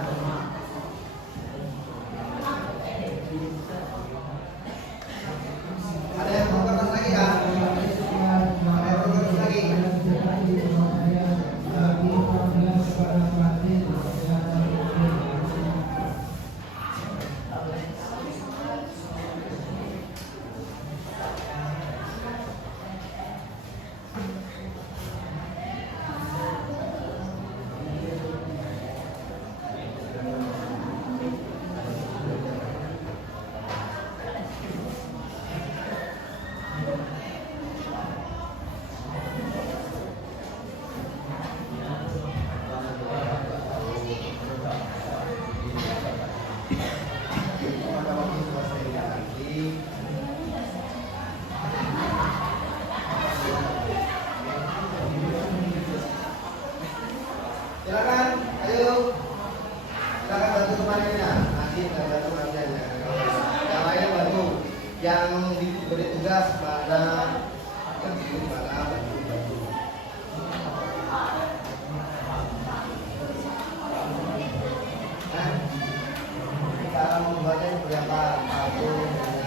Ada yang mau kelas lagi ya? Ada yang mau kelas lagi? Silakan, ayo. Silakan bantu temannya. Nanti bantu temannya. Yang lain bantu. Yang diberi tugas pada yang diberi pada bantu. Nah, cara membuatnya seperti apa? Satu dengan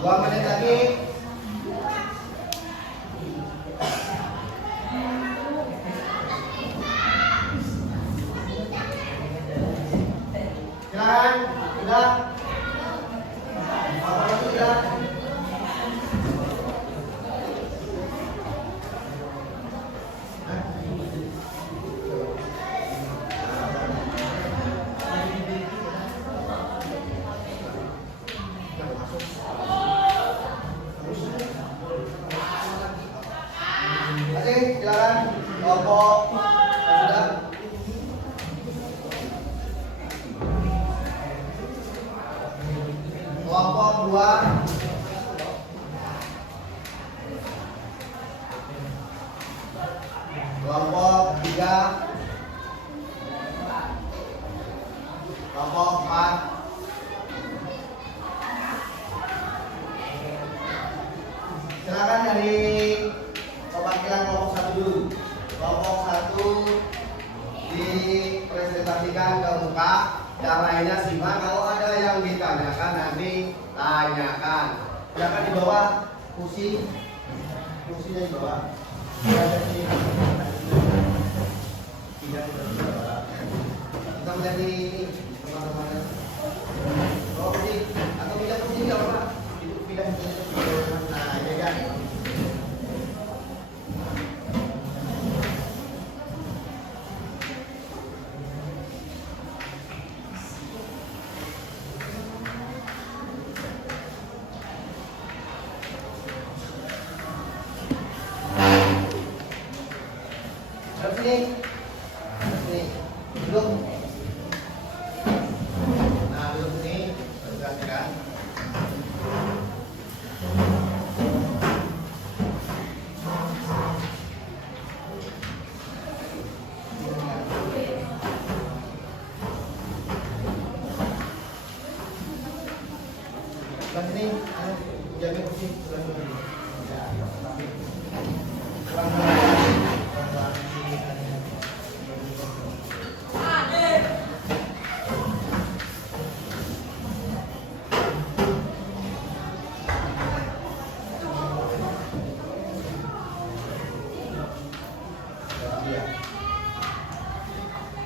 dua menit lagi. Silakan, sudah. Apa lagi sudah? Masuk. 2, kelompok 3, kelompok 4, silakan dari perwakilan kelompok 1 dulu. Kelompok 1 dipresentasikan ke muka, yang lainnya simak. Kalau ada yang ditanyakan nanti tanyakan. Silakan di bawah kursi, kursinya di bawah. Kita menjadi teman-teman. Oh, kursi atau pindah kursi nggak apa-apa. Itu pindah kursi. Nah, ini kan. Sini, sini, duduk. Nah, duduk sini, perhatikan. Sebelah sini, jaga kursi sebelah sini. Ya, tapi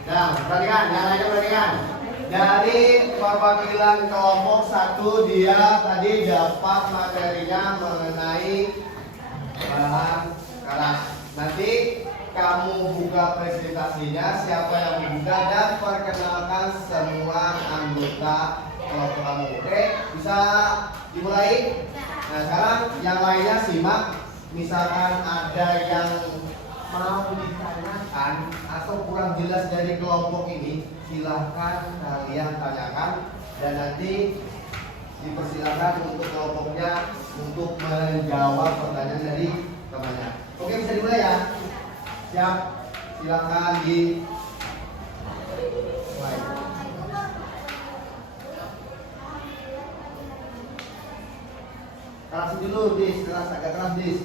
nah, perhatikan, yang lainnya perhatikan. Dari perwakilan kelompok 1 dia tadi dapat materinya mengenai bahan keras. Nanti kamu buka presentasinya, siapa yang membuka dan perkenalkan semua anggota kelompok kamu. Oke, bisa dimulai. Nah, sekarang yang lainnya simak. Misalkan ada yang mau ditanyakan atau kurang jelas dari kelompok ini, silahkan kalian tanyakan dan nanti dipersilakan untuk kelompoknya untuk menjawab pertanyaan dari temannya. Oke, bisa dimulai ya. Siap, silahkan di mulai. Keras dulu, dis, keras, agak keras, dis.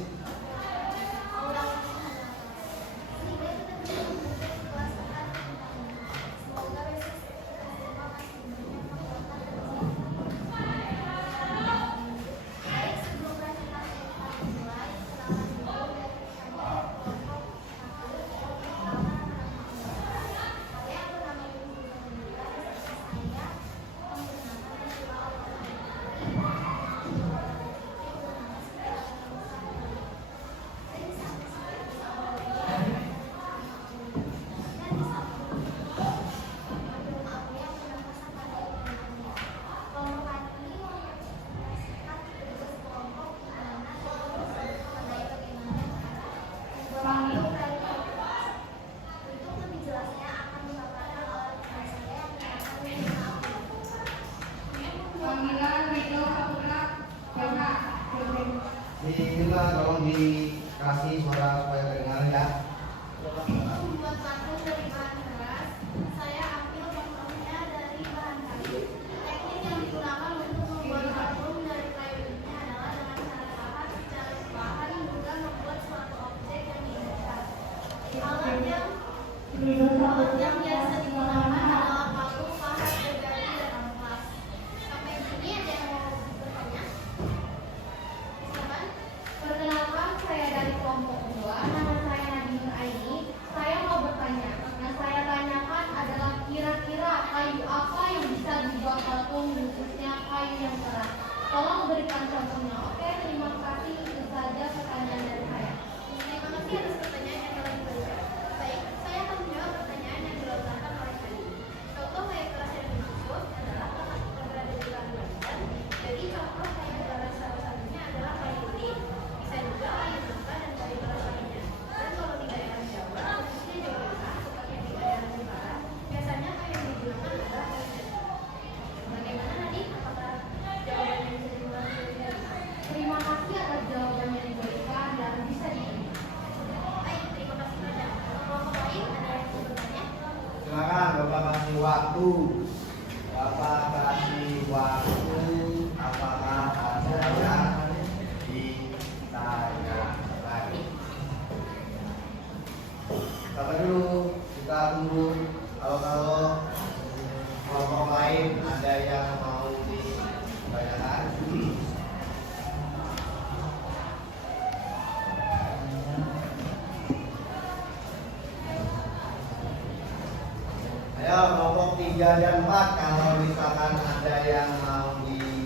Juga tolong dikasih suara supaya terdengar ya. Membuat patung dari bahan keras, saya ambil contohnya dari bahan kayu. Teknik yang digunakan untuk membuat patung dari kayu ini adalah dengan cara pahat secara perlahan hingga membuat suatu objek yang diinginkan. Alat yang biasa digunakan adalah paku, pahat, gergaji, dan amplas. Sampai sini ada yang mau bertanya? Silakan. Perkenalkan, saya dari kelompok 2. Nama saya Nadine Aini. Saya mau bertanya. Yang saya tanyakan adalah kira-kira kayu apa yang bisa dibuat patung, khususnya kayu yang keras. Tolong berikan contohnya. Oke, terima kasih. Itu saja pertanyaan dari saya. Terima kasih atas pertanyaan yang telah diberikan. Baik, saya akan menjawab pertanyaan yang dilontarkan oleh tadi. Contoh kayu keras yang dimaksud adalah bahan yang berada di dalam bangunan. Jadi contoh kayu keras salah satunya adalah kayu lidi. Bisa juga kayu nangka dan kayu keras lainnya. Dan kalau di daerah Jawa, khususnya Jawa Tengah, seperti di daerah Jepara, biasanya kayu yang digunakan adalah kayu jati. Bagaimana tadi? Apakah jawabannya bisa dimulai? dan 4 kalau misalkan ada yang mau ditanyakan.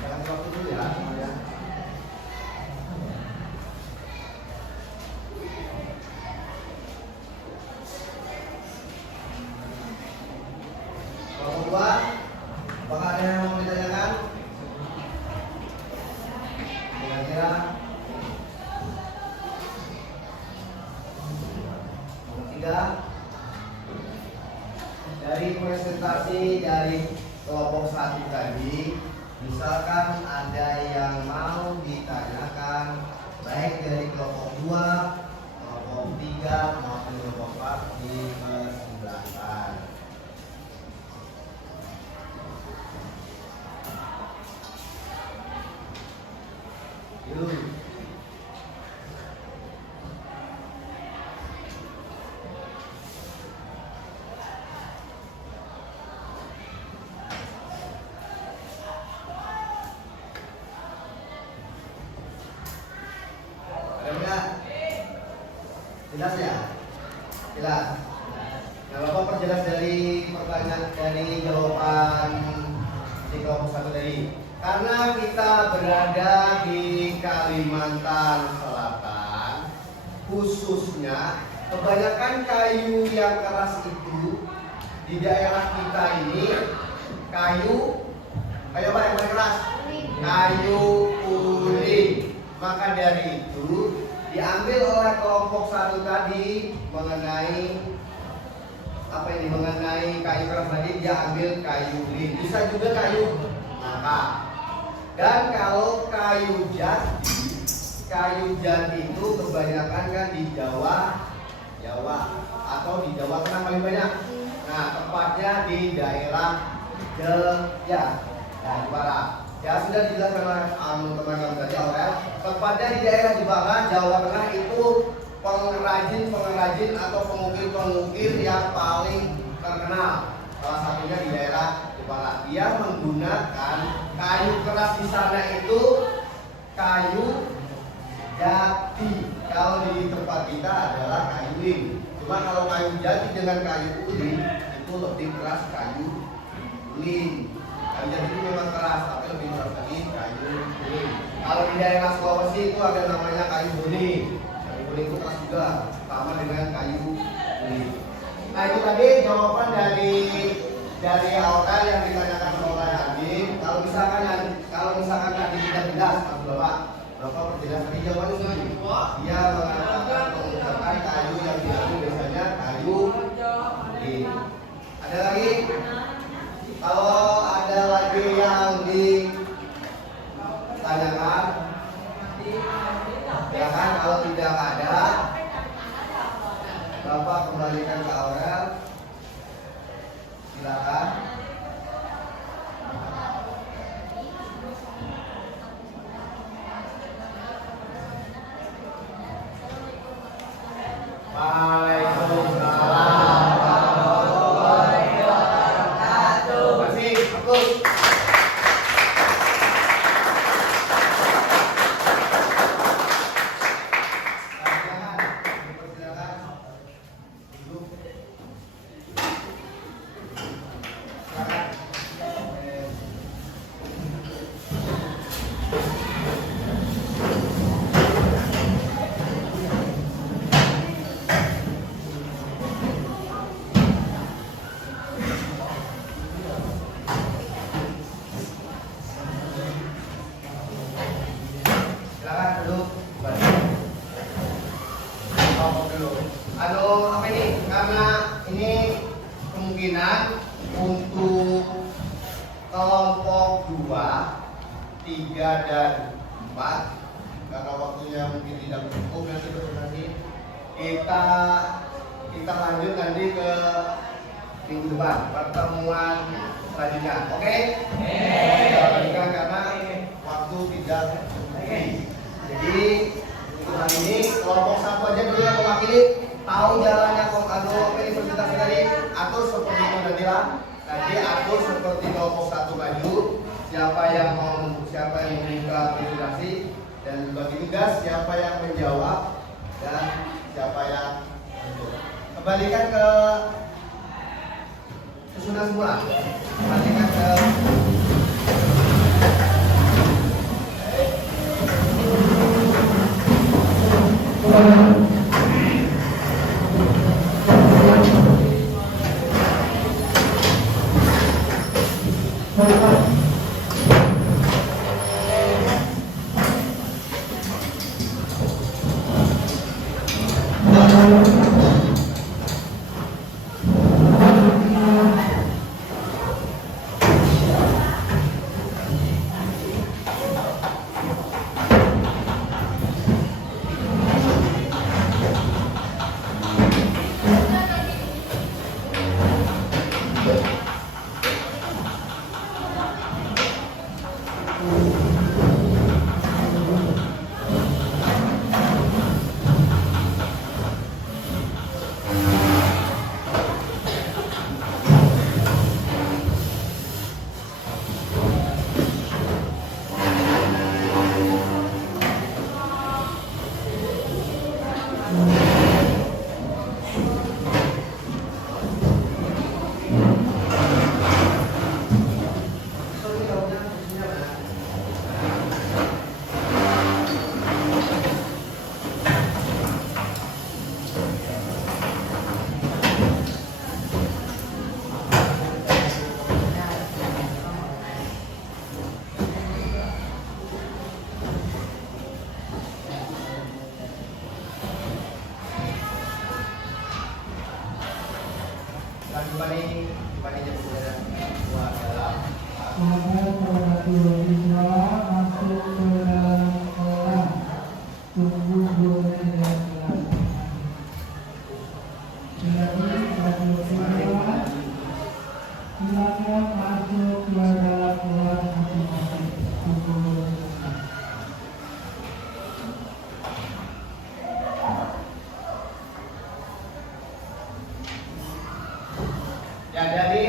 Jangan waktu dulu ya, semuanya. Kalau kedua, apakah ada yang mau ditanyakan? Kira-kira nomor 3, dari presentasi dari kelompok 1 tadi, misalkan ada yang mau ditanyakan baik dari kelompok 2, kelompok 3 maupun kelompok 4 dipersilahkan. Yuk. Ada enggak? Jelas ya? Jelas. Nah, Bapak perjelas dari pertanyaan dari jawaban di kelompok 1 tadi. Karena kita berada di Kalimantan Selatan, khususnya kebanyakan kayu yang keras itu di daerah kita ini kayu apa yang paling keras? Kayu uling. Maka dari itu diambil oleh kelompok 1 tadi mengenai apa ini, mengenai kayu keras tadi, dia ambil kayu uling. Bisa juga kayu nangka. Dan kalau kayu jati itu kebanyakan kan di Jawa atau di Jawa Tengah paling banyak. Nah, tepatnya di daerah Jepara. Ya sudah dijelaskan oleh teman-teman tadi Aurel. Tepatnya di daerah Jepara, Jawa Tengah itu pengrajin atau pengukir yang paling terkenal. Salah satunya di daerah Jepara. Dia menggunakan kayu keras di sana itu kayu jati. Kalau di tempat kita adalah kayu uling. Cuma kalau kayu jati dengan kayu uling itu lebih keras kayu uling. Kayu jati itu memang keras, tapi lebih keras lagi kayu uling. Kalau di daerah Sulawesi itu ada namanya kayu bening. Kayu bening itu keras juga, sama dengan kayu uling. Nah, itu tadi jawaban dari Aurel yang ditanyakan oleh Hakim. Kalau misalkan tadi tidak jelas, Bapak perjelas tadi jawabannya sudah. Dia mengatakan mengucapkan kayu yang diambil biasanya kayu uling. Ada lagi? Kalau ada lagi yang ditanyakan, ya kan? Kalau tidak ada, Bapak kembalikan ke Aurel. Silakan. Waalaikumsalam warahmatullahi wabarakatuh. Masih fokus. Silakan. Duduk. Silakan duduk. Apa ini? Karena ini kemungkinan untuk kelompok 2, 3 dan 4, karena waktunya mungkin tidak cukup nanti kita lanjut nanti ke minggu depan pertemuan selanjutnya. Oke? Kita lanjutkan karena waktu tidak cukup. Jadi untuk hari ini kelompok 1 aja dulu yang mewakili, tahu jalannya presentasi tadi, atur seperti itu nanti atur seperti kelompok 1 maju, siapa yang membuka presentasi, dan bagi tugas siapa yang menjawab dan siapa yang menjawab. Kembalikan ke susunan semula. Kembalikan ke ya, dari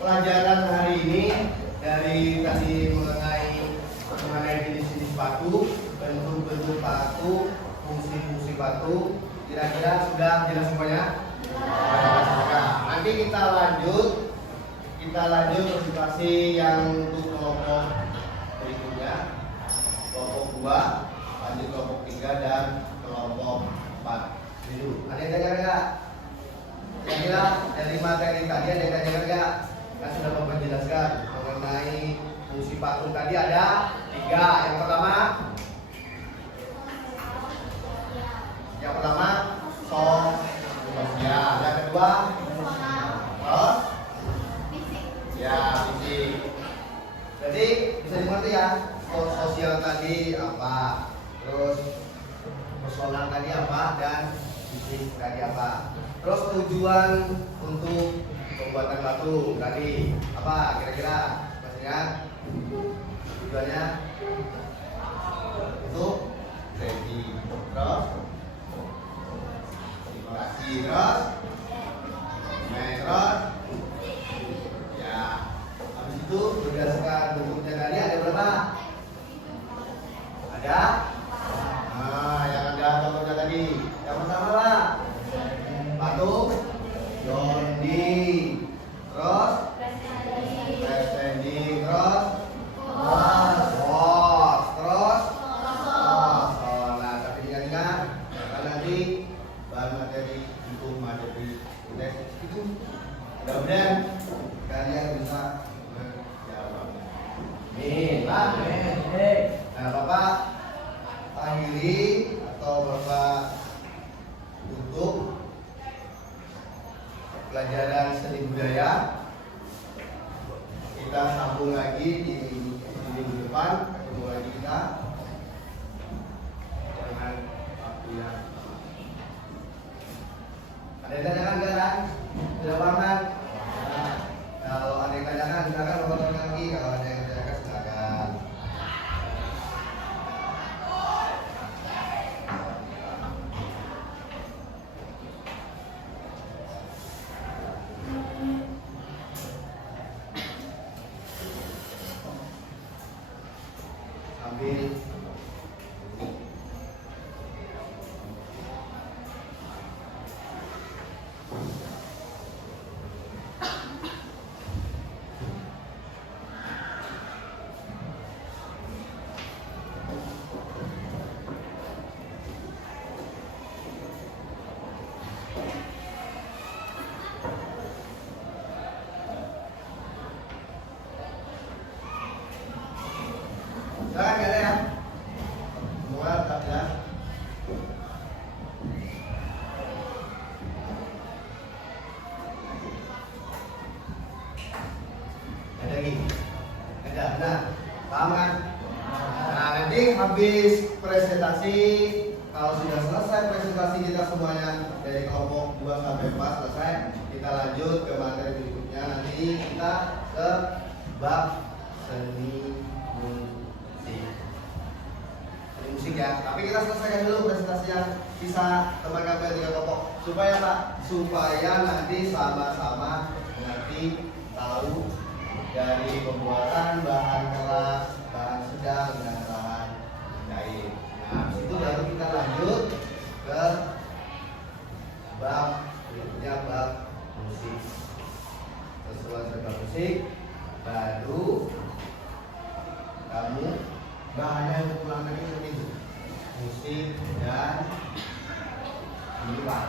pelajaran hari ini, dari tadi mengenai jenis-jenis batu, bentuk-bentuk batu, fungsi-fungsi batu, kira-kira sudah jelas semuanya? Nah, nanti kita lanjut presentasi yang untuk kelompok berikutnya, kelompok 2, lanjut kelompok 3 dan kelompok 4. Dulu, ada yang tanya nggak? Kira-kira dari materi tadi ada yang tanya nggak? Kan sudah Bapak jelaskan mengenai fungsi patung tadi ada 3. Yang pertama sosial, yang kedua fisik. Jadi bisa dimengerti ya, sosial tadi apa, terus personal tadi apa, dan fisik tadi apa. Terus tujuan untuk pembuatan batu tadi apa kira-kira? Masih ingat? Tujuannya untuk ready, terus simulasi, terus ya. Habis itu berdasarkan bentuknya tadi ada berapa? Ada? Nah, yang ada contohnya tadi. Yang pertama lah patung Yondi, terus standing, terus terus nah, tapi ingat nanti bahan materi untuk materi tes itu mudah-mudahan kalian bisa menjawab. Nih, ini. Silakan gak ada ya? Semua tetap ya. Ada lagi? Ada, benar. Paham kan? Nah, nanti habis presentasi, kalau sudah selesai presentasi kita semuanya dari kelompok 2 sampai 4 selesai, kita lanjut ke materi berikutnya. Nanti kita ke bab seni musik ya. Tapi kita selesaikan dulu presentasi yang bisa teman KPL 3 kelompok. Supaya apa? Supaya nanti sama-sama mengerti, tahu dari pembuatan bahan keras, bahan sedang dan bahan cair. Nah, itu baru kita lanjut ke bab berikutnya, bab musik. Sesuai bab musik, baru kamu bahannya untuk pulang lagi seperti itu, musik dan pak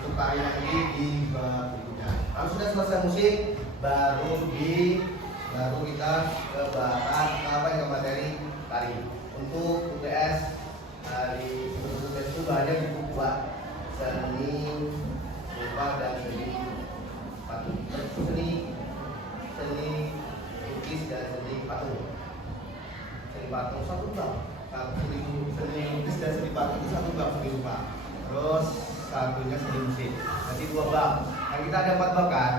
untuk tari lagi di bab berikutnya. Kalau sudah selesai musik, baru kita ke bahan apa yang ke materi tari. Untuk UTS hari untuk UTS itu bahannya buku 2, seni rupa dan seni patung, seni lukis dan seni patung. Seni patung 1 bab, seni lukis dan seni patung itu 1 bab seni rupa. Terus satunya seni musik. Nanti 2 bab. Kan kita ada 4 bab kan?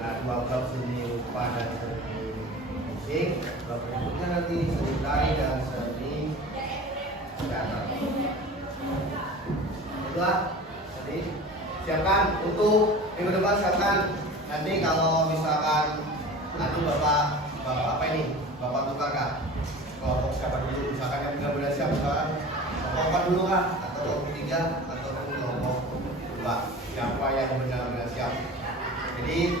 Nah, 2 bab seni rupa dan seni musik. Bab berikutnya nanti seni tari dan seni teater. Itulah. Jadi siapkan untuk minggu depan, siapkan. Nanti kalau misalkan bapak apa ini? Bapak tukar kah? Kelompok siapa dulu? Misalkan yang benar benar siap, misalkan kelompok dulu kah? Atau kelompok 3 atau kelompok 2? Siapa yang benar-benar siap? Jadi